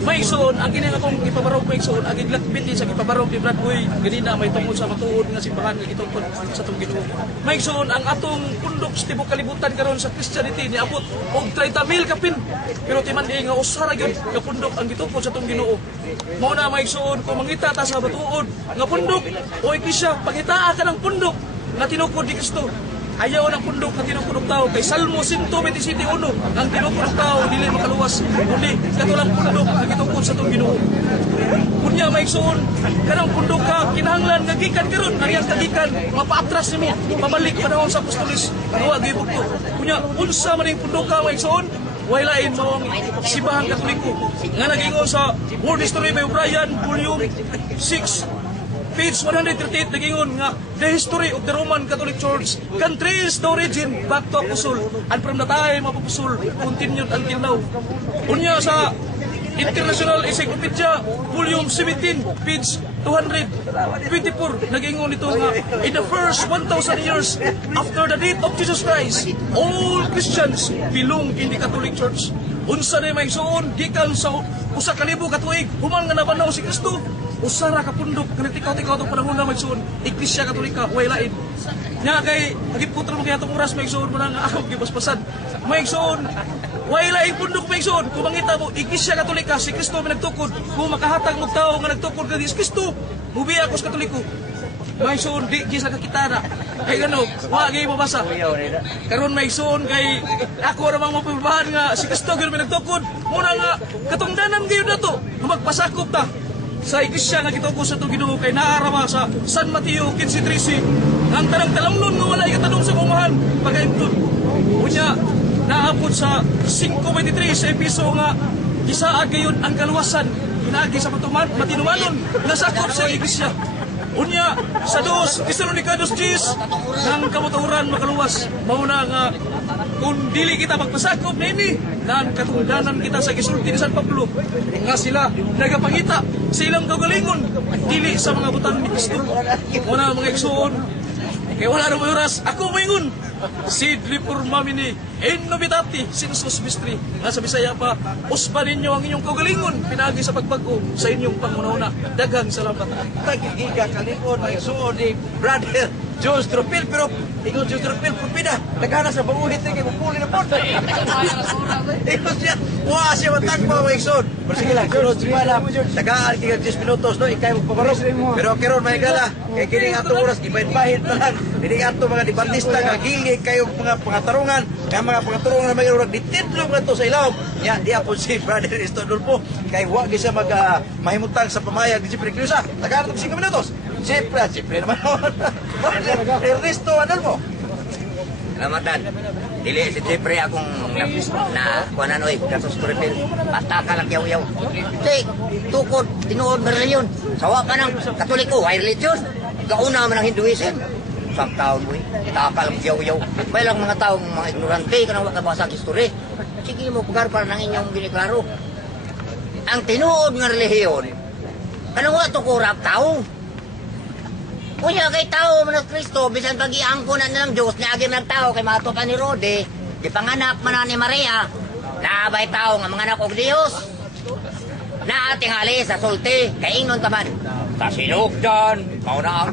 may igsoon ang kini akong ipabarog may igsoon ang iglatbiti sa ipabarog ni Brad Uy ganina may tungod sa matuod nga simbahan nga gitungkod sa itong Ginoo may igsoon ang atong pundok sa tibok kalibutan karon sa Christianity ni abot og 30,000 kapin pero timandi nga usara gyud nga pundok ang gitungkod sa itong Ginoo mao na may igsoon kung mangita ta sa batuod nga pundok o ikisya paghitaa ka ng pundok nga tinukod ni Kristo. Ayaw ng pundok nga tinukod ng tao kay Salmo 127:1 ang tinukod ng tao dili makaluwas kundi katulang pundok nga gitukod sa itong Ginoo. Kunya maigsoon kanang pundok ka kinahanglan nga gikan karon ang iyang kagikan mapaatras nimo pabalik panahon sa apostolis duwa gibugto. Kunya unsa man ning pundok ka maigsoon way lain mo ang simbahan Katoliko nga nagingon sa World History by O'Brien volume 6 page 138 nagingon nga the history of the Roman Catholic Church can trace the origin back to Apostle and from the time of Apostle continued until now. Unya sa International Encyclopedia volume 17 page 224 nagingon ito nga in the first 1,000 years after the death of Jesus Christ all Christians belong in the Catholic Church. Unsa na may suon gikan sa usa ka libo ka tuig human nga nabanaw si Kristo usara ka pundok nga tikaw-tikaw itong panahon na magsuon Iglesia Katolika way lain nga kay nagiputro mo kaya itong oras may suon mo na nga ako gibaspasan may suon way lain pundok may suon kung mangita mo Iglesia Katolika si Kristo may nagtukod kung makahatag mo tao nga nagtukod ka si Kristo mubiya ako sa Katoliko may suon di gisa kakitara kay gano wagi mo basa karon may suon kay ako ramang mapibahan nga si Kristo gyud may nagtukod muna nga katungdanan gyud na to magpasakop ta sa iglesia nga gituko sa itong Ginoo kay naarama sa San Mateo 15:13 ang tanang talamnon nga wala ikatanong sa kumahan pagaimtod unya naabot sa 5:23 sa episo nga gisaad gayon ang kaluwasan pinagi sa matinumanon nga sakop sa iglesia unya sa 2 Tessalonicanos 10 ng kamatuoran makaluwas mauna nga kung dili kita magpasakop nini nan katungdanan kita sa gisulti ni San Pablo nga sila nagapangita sa ilang kagalingon dili sa mga butang ni Kristo una mga igsoon kay wala na may oras ako maingon sidli por mamini in novitati sinsus mistri nga sa Bisaya pa usba ninyo ang inyong kagalingon pinagi sa pagbago sa inyong pangunahuna daghang salamat Tagigiga kalikon, may suon ni brother George Trupel, pero ikaw George Trupel, pupida, nagana sa banguhit na kayo, pupuli na po. Ikaw siya, wala siya matagpa, may ikson. Pero sige lang, sunod si Pala, nagaan kayo 10 minutos, no, ikay magpabarok. Pero karon may gala, kay kining atong oras, ibahin-bahin pa lang. Hindi ato mga dibandista, nga gili kayo mga pangatarungan, nga mga pangatarungan na may urag, ditidlo nga to sa ilaw. Yan, di po si brother Istodulfo, kay wag siya mahimutang sa pamayag ni Jeffrey Kiyosa. Nagaan 5 minutos. Siyempre naman Ernesto, ano mo? Salamatan. Dili si Jeffrey akong na kuanan oy kasos Trupel. Basta ka lang yaw-yaw. Si tukod tinuod na reliyon. Sawa pa ng Katoliko, ay religion. Kauna man ang Hinduism. Sang taon mo takal lang yaw-yaw. May lang mga taong mga ignorante kanang wa kabasa history. Sige mo pugar para nang inyong giniklaro. Ang tinuod nga relihiyon kanang wa to kurap tao. Kuya kay tao man ng Kristo, bisan pag-iangko na ng Diyos, niagim ng tao kay mato pa ni Rode, di panganak man ni Maria, naabay tao nga mga anak og Diyos. Naatingali sa sulti, kay ingnon taman. Sa sinugdan, kau na ang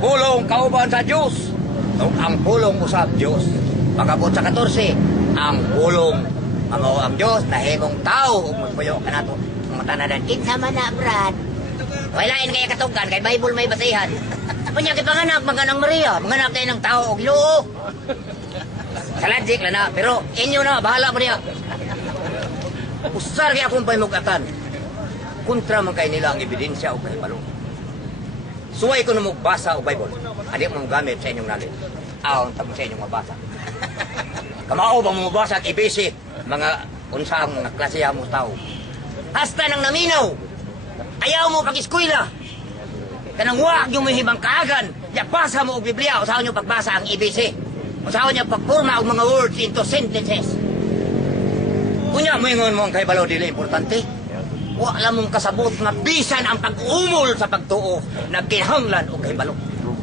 pulong kauban sa Diyos. Ang pulong usab Diyos. Pagabot sa 14, ang pulong ang Diyos, nahimong tao, ug magpuyo ka nato. Ang matanadan, kinsa man na, Brad. Walain kaya katugan, kay Bible may basihan. Punya kay panganak, mga nang Maria, mga anak kayo ng tao o Ginoo. Sa logic lang na, pero inyo na, bahala mo niya. Usar kaya akong paimugatan. Kontra man kay nila ang ebidensya o kahibalo. Suway ko na magbasa o Bible. Adi mong gamit sa inyong knowledge. Ang tamo sa inyong mabasa. Kamao bang mabasa at ibisi mga unsang mga klasiya mo tao. Hasta nang naminaw. Ayaw mo pag-eskwela. Kanang wag yung mahibang kaagan. Yapasa mo og Biblia. Usahaw nyo pagbasa ang ibisi. Usahaw nyo pagpurma og mga words into sentences. Kunya mo ingon mo ang kahibalo dili importante. Wala mong kasabot nga bisan ang pag-umol sa pagtuo na kinahanglan o kahibalo.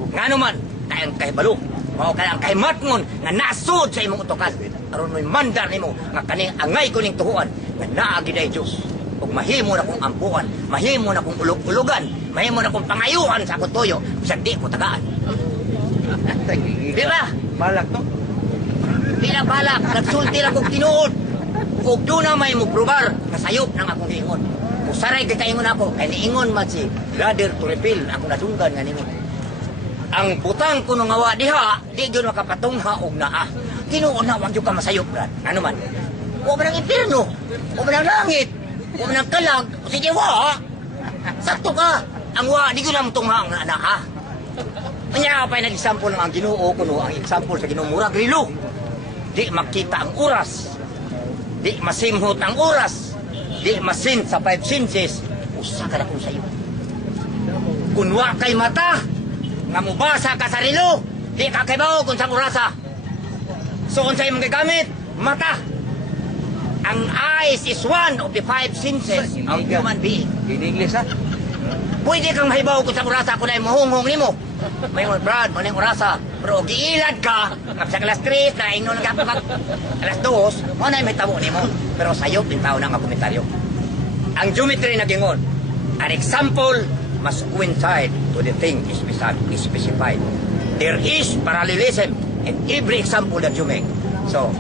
Nga naman, kayang kahibalo, mao kaya ang kahimatngon nga nasod sa imong utokan. Aron mo'y mandar nimo nga kaning angay ko ning tuhuan nga naagi day Diyos. Ug mahimo na kong ampuan, mahimo na kong ulog-ulogan, mahimo na kong pangayuhan sa akong tuyo, bisag di ko tagaan. Di ba? Balak to. Di na balak, nagsulti na kong tinuod. Ug doon na may muprobar na sayop ng akong giingon. Usaray kay kaingon ako, kay niingon man si Brother Turipil, ako nadunggan nga nimo. Ang butang kuno nga wa diha, di gyud makapatungha og naa. Tinuod na wag gyud ka masayop, brad. Ano man? Wa man ang impierno, wa man ang langit, wa man ang kalag, sige wa. Sakto ka. Ang wa di gyud na tungha ang naa. Kanya pa nag-example ng ang Ginoo kuno, ang example sa Ginoo murag rilo. Di makita ang oras. Di masimhot ang oras. Di masin sa 5 senses. Usa ka na kung sayo. Kung wa kay mata, nga mubasa ka sa rilo, di ka kaybaw kung sa orasa. So kung sa'yo mong gagamit, mata. Ang eyes is one of the 5 senses of human being. In English ha? Pwede kang mahibaw kung sa orasa kung ay mahunghong nimo. May brad, maning orasa. Pero giilad ka, kapsa alas 3, na ingnon ka pag alas 2, mo na may tabo nimo. Pero sayo, pintaw na nga komentaryo. Ang geometry na gingon, an example must coincide to the thing is specified. There is parallelism in every example that you make. So,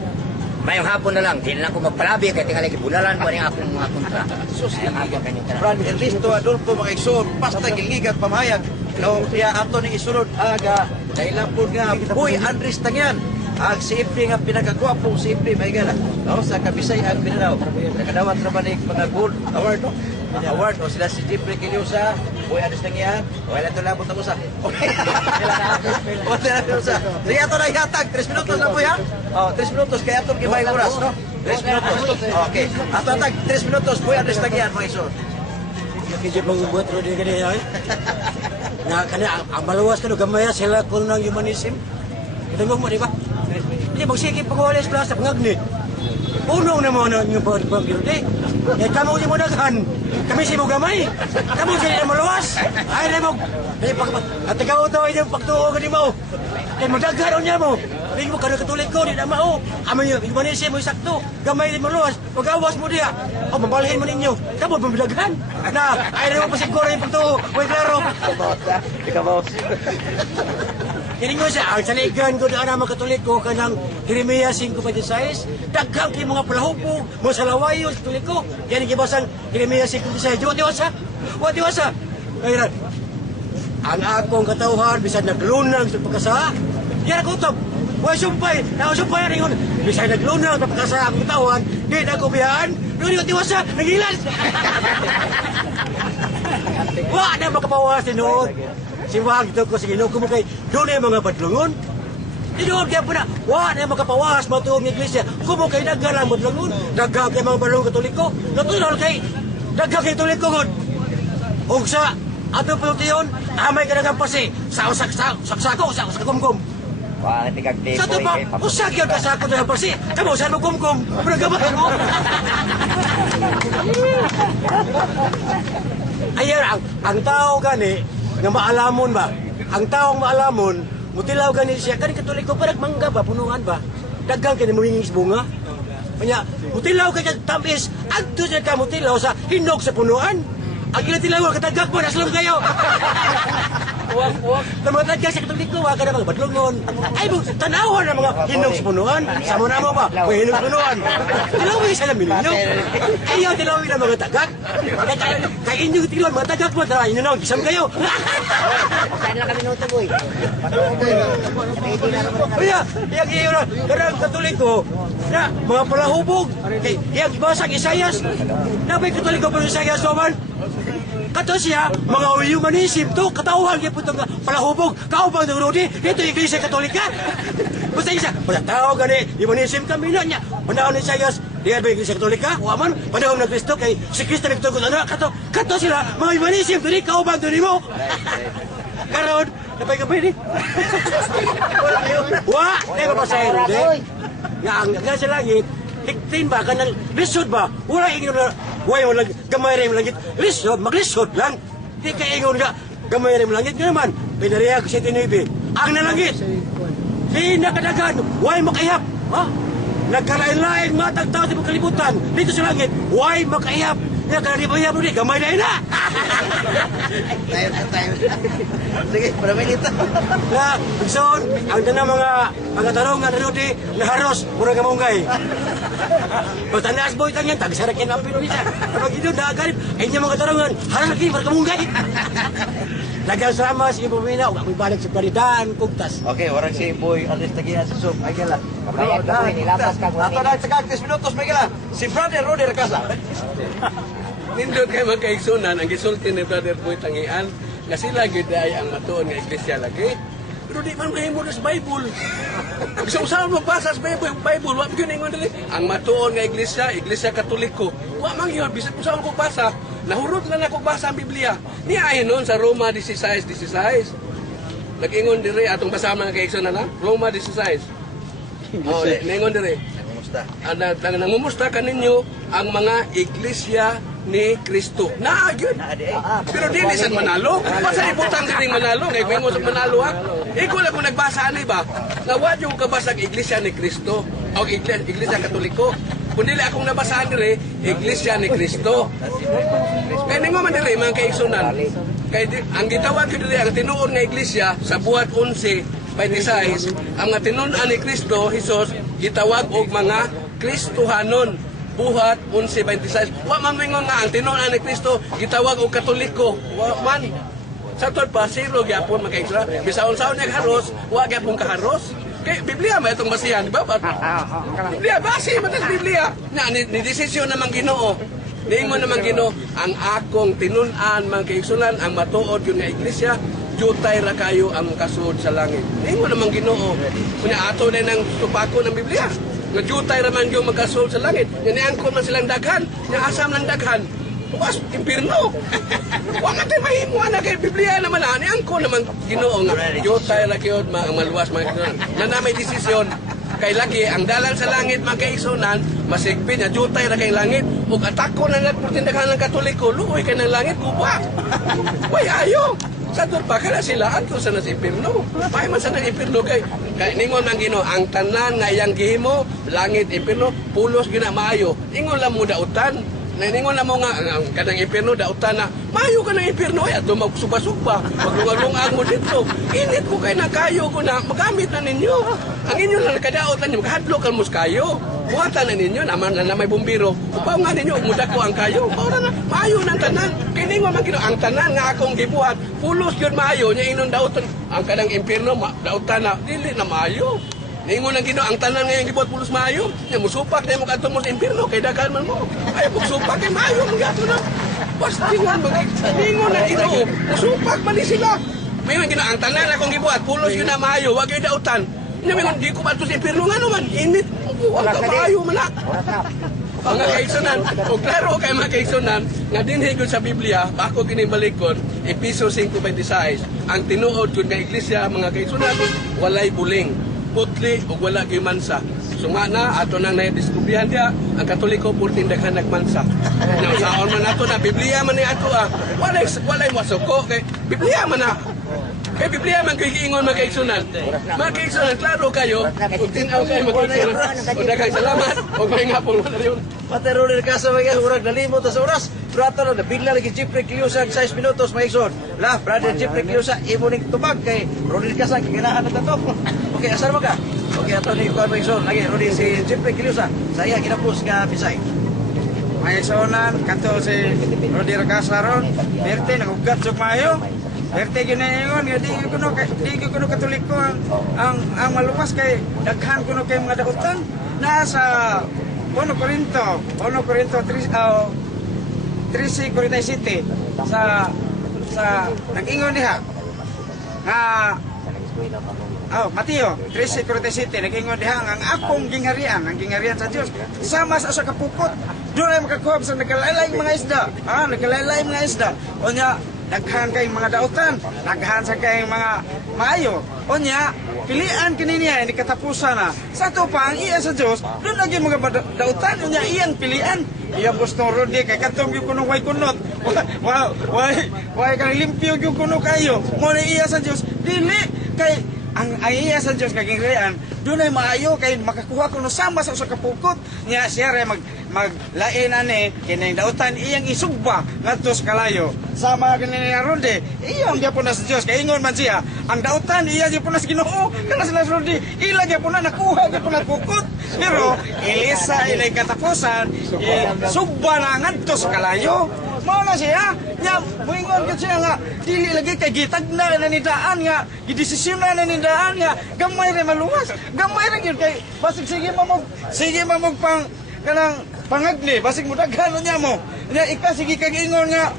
mayong hapon na lang, di na ako magpalabi kaya tingali kibunalan ko rin akong mga kontra. Mayong hapon kanyang Brad Ernesto Adolfo mga igsoon, basta giligat pamahayag. Nung siya ato ni isunod aga, nailapod nga, Boy Andres Tangyan. Ang CFD nga pinakagwapong CFD, may gala. No, sa Kabisay ang pinanaw. Nakadawat naman ni mga gold award, no? Award, o sila si Jeffrey Kiliosa, Boy Andres Tangyan. Wala ito labot ang usa. Wala na usa. Sige, ato na ihatag. 3 minutos na po, ha? Oh, 3 minutos, kaya ato kibay oras, no? 3 minutos. Okay. Ato hatag, 3 minutos, Boy Andres Tangyan, mga isun. Kaya pang buat rodi ka niya ay. Nga kanya ang maluwas ka no gamaya sila kung ng humanism. Ito mo di ba? Hindi magsikip pag-uwalis plus sa pangagni. Punong na mo na yung pag-pagkiro di. Eh kamu di mo daghan. Kami si mo gamay. Kamu sila na maluwas. Ay na mo. At ikaw ito ay yung pagtuo ka di mo. Kaya magdaghan niya mo. Hindi mo ka nakatulik ko, di na mao. Amin yung humanism mo sakto. Gamay di maluwas. Pag-awas mo diya. O mabalihin mo ninyo. Kamu bumilaghan. Na ay na mo pasiguro yung pagtuo. Huwag klaro. Ikaw, boss. Kini nga siya, ang saligan ko doon ang mga katoliko kanang Jeremiah 5:26, daghang kay mga palahupo, mo sa lawayo sa katoliko. Yan ang gibasang Jeremiah 5:26. Diwasa, wa diwasa. Kaya ang akong katawhan bisan naglunang sa pagkasa. Yan ako top. Wa sumpay, na sumpay ringon. Bisan naglunang sa pagkasa akong katawhan, di na ko biyan. Dili diwasa, nagilan. Wa na makapawas tinuod. Si Wag ito ko sa Ginoo ko mo kay doon ay mga badlungon. Doon kaya po na, wa na makapawas matuong iglesia. Kumo kay naggarang badlungon. Daghang kay mga balong katoliko. Natulol kay daghang kay katoliko god. Og sa ato pulutiyon, amay ka nagang pasi sa saksako sa kumkum. Wah, tigag Sa to pa, usag yun ka sa ako na pasi. Kamu saan mo kumkum? Pero gabay mo. Ayan, ang tao gani, nga maalamon ba? Ang taong maalamon, mutilaw gani siya, kani katoliko parang mangga ba, punuan ba? Dagang kani mungingis bunga. Kanya, mutilaw ka tamis, agto siya ka mutilaw sa hinog sa punuan. Ang ilatilaw, katagag mo, naslong kayo. Uwag. Namatad ka sa Katoliko, wag ka na mga badlungon. Ay, tanawan ng mga hinong punuan. Sama na mo ba? Kung hinong punuan. Tilawin sa namin ninyo. Ayaw tilawin ng mga tagak. Kaya inyong tilawin mga tagak mo. Tara, inyo na, gisam kayo. Saan lang kami nutuboy? Kaya, iyang iyo na. Pero ang Katoliko, na mga palahubog. Iyang ibasang Isayas. Napay Katoliko pa ng Isayas naman. Kato siya, mga humanism to, katauhan niya po itong palahubog, kaubang ng Rudy, dito yung Iglesia Katolika. Basta isa, wala tao gani, humanism kami na niya. Panahon ni Isayas, diyan ba yung Iglesia Katolika? Waman, panahon ng Kristo, kay si Kristo nagtugod, ano, kato sila, mga humanism, doon kaubang doon mo. Karon, napay ka ba yun eh? Di ba pa sa Rudy? Nga ang sa langit, hiktin ba, kanang lisod ba? Wala inyo na, wala gamay rin langit. Lisod, maglisod lang. Di ka ingon nga, gamay rin langit nga naman. Pinariya ko sa tinibi. Ang nalangit, di nakadagan, why makayap? Ha? Nagkalain-lain matag tao sa kalibutan. Dito sa langit, why makayap? Nagkalalibayap mo di, gamay na ina. Tayo. Sige, maraming ito. Na, Bigson, ang tanang mga tarungan na di, naharos, murang kamunggay. Basta naas boy tangan, tagsarakin ang pinulisa. Kapag ito, nakagalip, ay niya mga tarungan, haras lagi, murang kamunggay. Lagang sama si Ibo Mina, huwag balik sa paridaan, kugtas. Okay, warang si Boy Alis Tagiya si Sob. Ay gala. Kabayad ka po, nilapas ka po. Ato na sa 10 minutos, may gala. Si Brother Rodi Recasa. Nindot kay magkaigsunan ang gisulti ni Brother Boy Tangian nga sila gyud ay ang matuon nga iglesia lagi. Pero di man mahimo sa Bible. Sa usahan magbasa sa Bible, wa gyud ingon dili ang matuon nga iglesia Katoliko. Wa man gyud bisan usahan ko basa, nahurot lang ako basa ang Biblia. Ni ay nun sa Roma 16:16. Nag-ingon diri atong basama nga kaigsunan na Roma 16. Oh, ningon diri. Kumusta? Nangumusta kaninyo ang mga iglesia ni Kristo. Nagyon. Pero dili sa manalo. Basta ibutang diri manalo. Ngay ko sa manalo ha. Iko lang kung nagbasa ani ba. Nga wa yung kabasag iglesia ni Kristo o iglesia Katoliko. Kung dili akong nabasaan diri, iglesia ni Kristo. Kaya ningo man diri mga kaigsunan. Kay ang gitawag ko diri ang tinuod nga iglesia sa buhat 11:26, ang nga tinuod ni Kristo Hesus gitawag og mga Kristohanon. Buhat 11:26. Wa man mingon nga ang tinuod ni Kristo gitawag og Katoliko. Wa man. Sa tod pa silo gyapon makaigla. Bisaon sa nagharos, wa gyapon kaharos. Kay Biblia ba itong basihan, di ba? Biblia basi man ang Biblia. Na ni desisyon naman Ginoo. Niingon naman Ginoo ang akong tinun-an man kaigsunan ang matuod yun nga iglesia. Jutay ra kayo ang kasud sa langit. Niingon naman Ginoo. Kunya ato na ng tupako ng Biblia. Nga jutay raman yung magkasol sa langit. Nga niangkon man silang daghan. Nga asam ng daghan. Bukas, impirno. Huwag natin mahimuan na kay Biblia naman na. Niangkon naman Ginoo nga. Jutay ra kayo ang maluwas mga kaisunan. Na may desisyon. Kay lagi, ang dalan sa langit mga kaisunan, masigpin na jutay ra kay langit. Ug atako na nagpurtindaghan ng Katoliko. Luoy kay ng langit, gupa. Way ayo. Sa turpa ka na sila, ato sa nasa impirno. Pahay man sa nang impirno kay ningon man Ginoo ang tanan nga iyang gihimo, langit, impirno, pulos gina maayo. Ingon lang mo dautan. Ningon lang mo nga ang kanang impirno dautan na maayo ka ng impirno ay ato magsuba-suba. Maglungalungang mo dito. Init ko kay nakayo ko na magamit na ninyo. Ang inyo lang nakadaot ninyo, maghadlok ang muskayo. Buhatan na ninyo, naman na may bumbiro. Upaw nga ninyo, mudak ko ang kayo. Para na, maayo ng tanan. Kiningon man Ginoo ang tanan nga akong gibuhat. Pulos yun maayo, niya inon dautan. Ang kanang impirno, dautan na, dili na maayo. Ningon ang Ginoo ang tanan nga yung gibuhat pulos maayo. Niya musupak na yung mag-atong mo sa impirno, kay dagan man mo. Ay, magsupak kay maayo, mag-ato na. Basta ningon ang Ginoo, musupak man ni sila. May Ginoo ang tanan akong gibuhat, pulos yun na maayo, wag yung dautan. Niya may di ko ba ito sa impirno nga naman, init. Wala ka maayo man na. Mga kaigsunan, o klaro kay mga kaigsunan, nga dinhigod sa Biblia, ako kinibalikon, Episo 5:26, ang tinuod yun nga iglesia, mga kaigsunan, walay buling, putli o wala gimansa. Suma na, ato nang naidiskubrihan dia, ang Katoliko purtindaghan nagmansa. Nausaon man ato na, Biblia man ni ato walay masuko, kay Biblia man na. Kay Biblia man kayo giingon mga kaigsunan. Mga kaigsunan, klaro kayo. Ug tinaw kayo mga kaigsunan. O daghang salamat. O may nga po wala rin. Paterolin ka sa mga urag nalimot sa oras. Pero ato na nabigla lagi Jeffrey Cliusa 6 minutos mga igsoon. La, brother Jeffrey Cliusa, imo ning tubag kay Rodel Casa giganahan na tato. Okay, asar mo ka? Okay, ato ni kuan mga igsoon. Lagi Rodel si Jeffrey Cliusa. Saya ginapos nga Bisay. May saunan, kanto si Rodi Rakasaron, Berte, nagugat sa mayo. Berte, ginayon, di ko katulik ko ang malupas kay daghan ko kay mga dautan. Nasa 1 Corinto 13:47 sa nag-ingon diha nga Mateo 13:47 nag-ingon diha ang akong gingharian sa Dios sama sa kapukot doon ay makakuha sa nagkalaylay mga isda nagkalaylay mga isda onya daghan kay mga dautan daghan sa kay mga maayo onya pilian kininiya ni katapusan na sa to pa ang iya sa Dios doon lagi mga dautan onya iyang pilian iya gusto Rodi kay katong yung kuno way kunot way kang limpyo yung kuno kayo mo na iya sa Dios dili kay ang iya sa Dios kay gingharian doon ay maayo kay makakuha kuno sama sa kapukot niya siya ray maglain ani kining dautan iyang isugba ngadto sa kalayo sama kini Rodi iyang gyapon na sa Dios kay ingon man siya ang dautan iya gyapon na sa Ginoo kana sila Rodi ila gyapon na nakuha gyapon na pukot pero ilisa ilay katapusan sugba na ngadto sa kalayo mao na siya nya moingon gyud siya nga dili lagi kay gitagna na ni daan nga gidesisyonan na ni daan nga gamay ra maluwas gamay ra gyud kay basig sige mamog pang kanang pangagni basig mo daghan nya mo nya ika sige kag ingon nga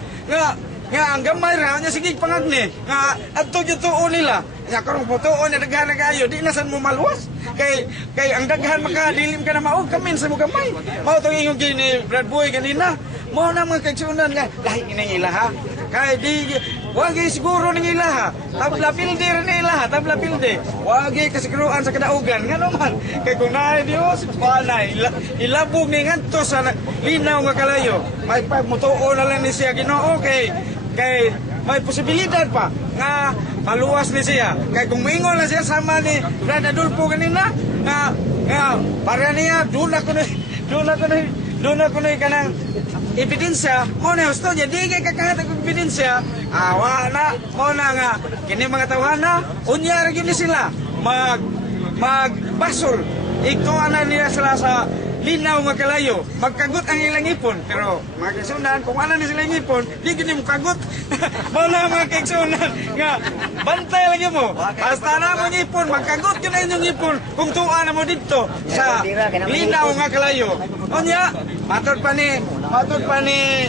ang gamay ra nya sige pangagni nga adto gyud tuon nila nya karong putuon na daghan na kayo di na san mo maluwas kay ang daghan makadilim ka na mao kamin sa mo gamay mao to ingon gini Brad Boy kanina mo na mga kaigsunan nga lahi ining ilaha kay di wagi siguro ning ilaha tabla pilde rin ilaha tabla pilde wagi kasiguruan sa kadaugan nga naman kay kung naay Dios panay ilabog ni ngadto sa linaw nga kalayo may pagmutuo na lang ni siya Ginoo kay may posibilidad pa nga maluwas ni siya kay kung mingon na siya sama ni Brad Adolfo kanina nga para niya doon ako na kanang ebidensya mo na gusto niya di kay kakahatag ebidensya na mo na nga kini mga tawana unya ra gyud sila magbasol ikuha na nila sila sa linaw nga kalayo magkagot ang ilang ipon pero mga kaigsunan kung ano ni sila ipon di gyud mo kagot mo na mga kaigsunan nga bantay lang mo basta na mo ipon magkagot gyud na inyong ipon kung tuwa na mo didto sa linaw nga kalayo unya matod pa ni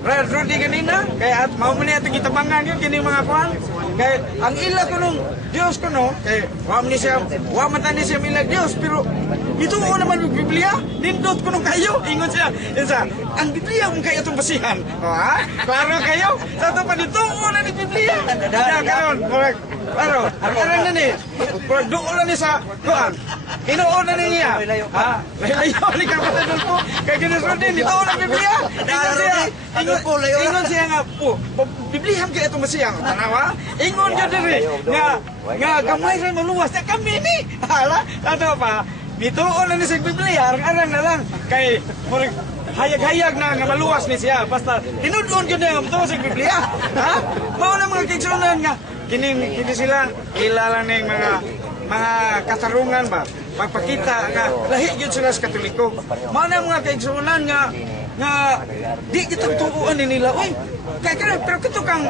Red Rudy kanina kay at mao man atong gitabangan yun kini mga kuan kay ang ila kunong Dios kuno kay wa man tani siya milag Dios pero ituo naman ang Biblia nindot kuno kayo ingon siya isa ang Biblia mo kay atong basihan klaro kayo sa to pa dituo na ni Biblia karon klaro ang na ni doon na ni sa kuan inuon na niya layo ni kapatid ko kay Ginoo din dituo na Biblia ingon siya nga po Biblia kay atong basihan tanawa ingon jud diri nga gamay ra maluwas na kami ni hala ato pa bituon na ni sa Biblia arang na lang kay hayag-hayag na nga maluwas ni siya basta tinudon gyud nga bituon sa Biblia mao na mga kaigsunan nga kini sila kilala ning mga katarungan ba magpakita nga lahi gyud sila sa Katoliko mao na mga kaigsunan nga di kitang tuuan ni nila oy kay pero kito kang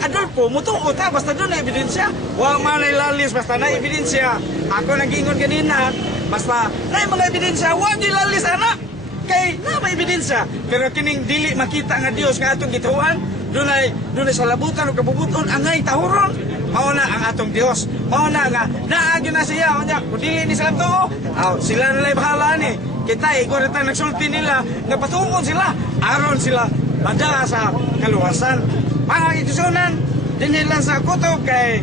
Adolfo mutuo ta basta doon na ebidensya wa man lalis basta na ebidensya ako nagingon kanina basta na mga ebidensya wa gilalis ana kay na may ebidensya pero kining dili makita nga Dios nga atong gituan dunay sa labutan ug kabubuton angay tahuron mao na ang atong Dios mao na nga naagi na siya unya kun dili ni sila tuo sila na lay bahala ni kita igor ta nagsulti nila nga patuon sila aron sila bada sa kaluwasan mga itusunan dinhi lang sa kutob kay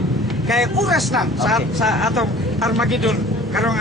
oras na sa atong Armageddon karong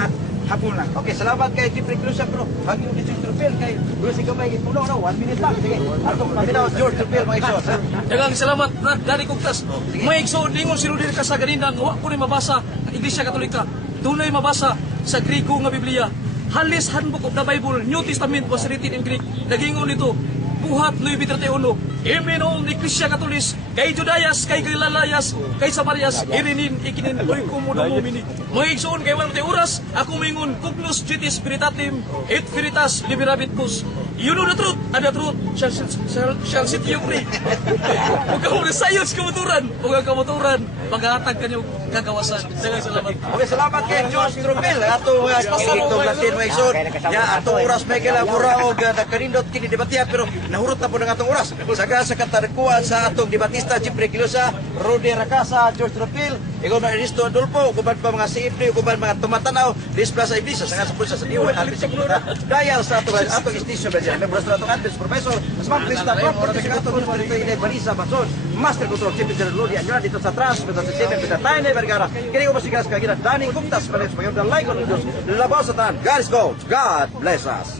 hapon lang. Okay, salamat kay Jeffrey Cruz bro. Hangyo ni George Trupel kay Bro si Gamay ipuno no 1 minute lang. Sige. Atong paminaw George Trupel mga igsoon. Dagang salamat Brad Dari Kugtas. May igsoon dingon si Rudy Kasagarinda nga wa ko ni mabasa ang Iglesia Katolika. Dunay mabasa sa Griego nga Biblia. Halis handbook of the Bible, New Testament was written in Greek. Nagingon nito, buhat Louis 31. Imenon ni Iglesia Katolis, kay Judayas, kay Galilayas, kay Samarias, irinin, ikinin, oy kumudumo mini. Mga igsoon kay walang oras, ako mingon, Cugnus Jutis Veritatem, et Veritas Liberabit Bus. You know the truth, and the truth shall set you free. Huwag ka muna sayos kamuturan, huwag ang kamuturan, maghatag ka niyong kagawasan. Dagang salamat. Okay, salamat kay George Trupel. Ato itong Latin mga igsoon. Ya atong oras may kailang mura og nagkanindot kini debatiya pero nahurot na po ng atong oras. Saga sa katarikuan sa atong debatista Jeffrey Quilosa, Rudy Racasa, George Trupel, ikaw na Ernesto Adolfo, kuban pa mga CFD, kuban mga tumatanaw, Displaza Iblis, sa nga sa pulsa sa DOY, Alvin Sigura, dayal sa atong station na dyan. Members na atong advance professor, Smart Krista Prof, Protection atong Gusto dito Inay Balisa Bason, Master Control Chief Engineer Lodi Anyola dito sa Trans, Peta Sistema, Peta Tayo na Vergara, kini ko masigas kaginan, Daning Kumtas, Palets, Pagyan Dalay, Labaw sa Tan, God is God, God bless us.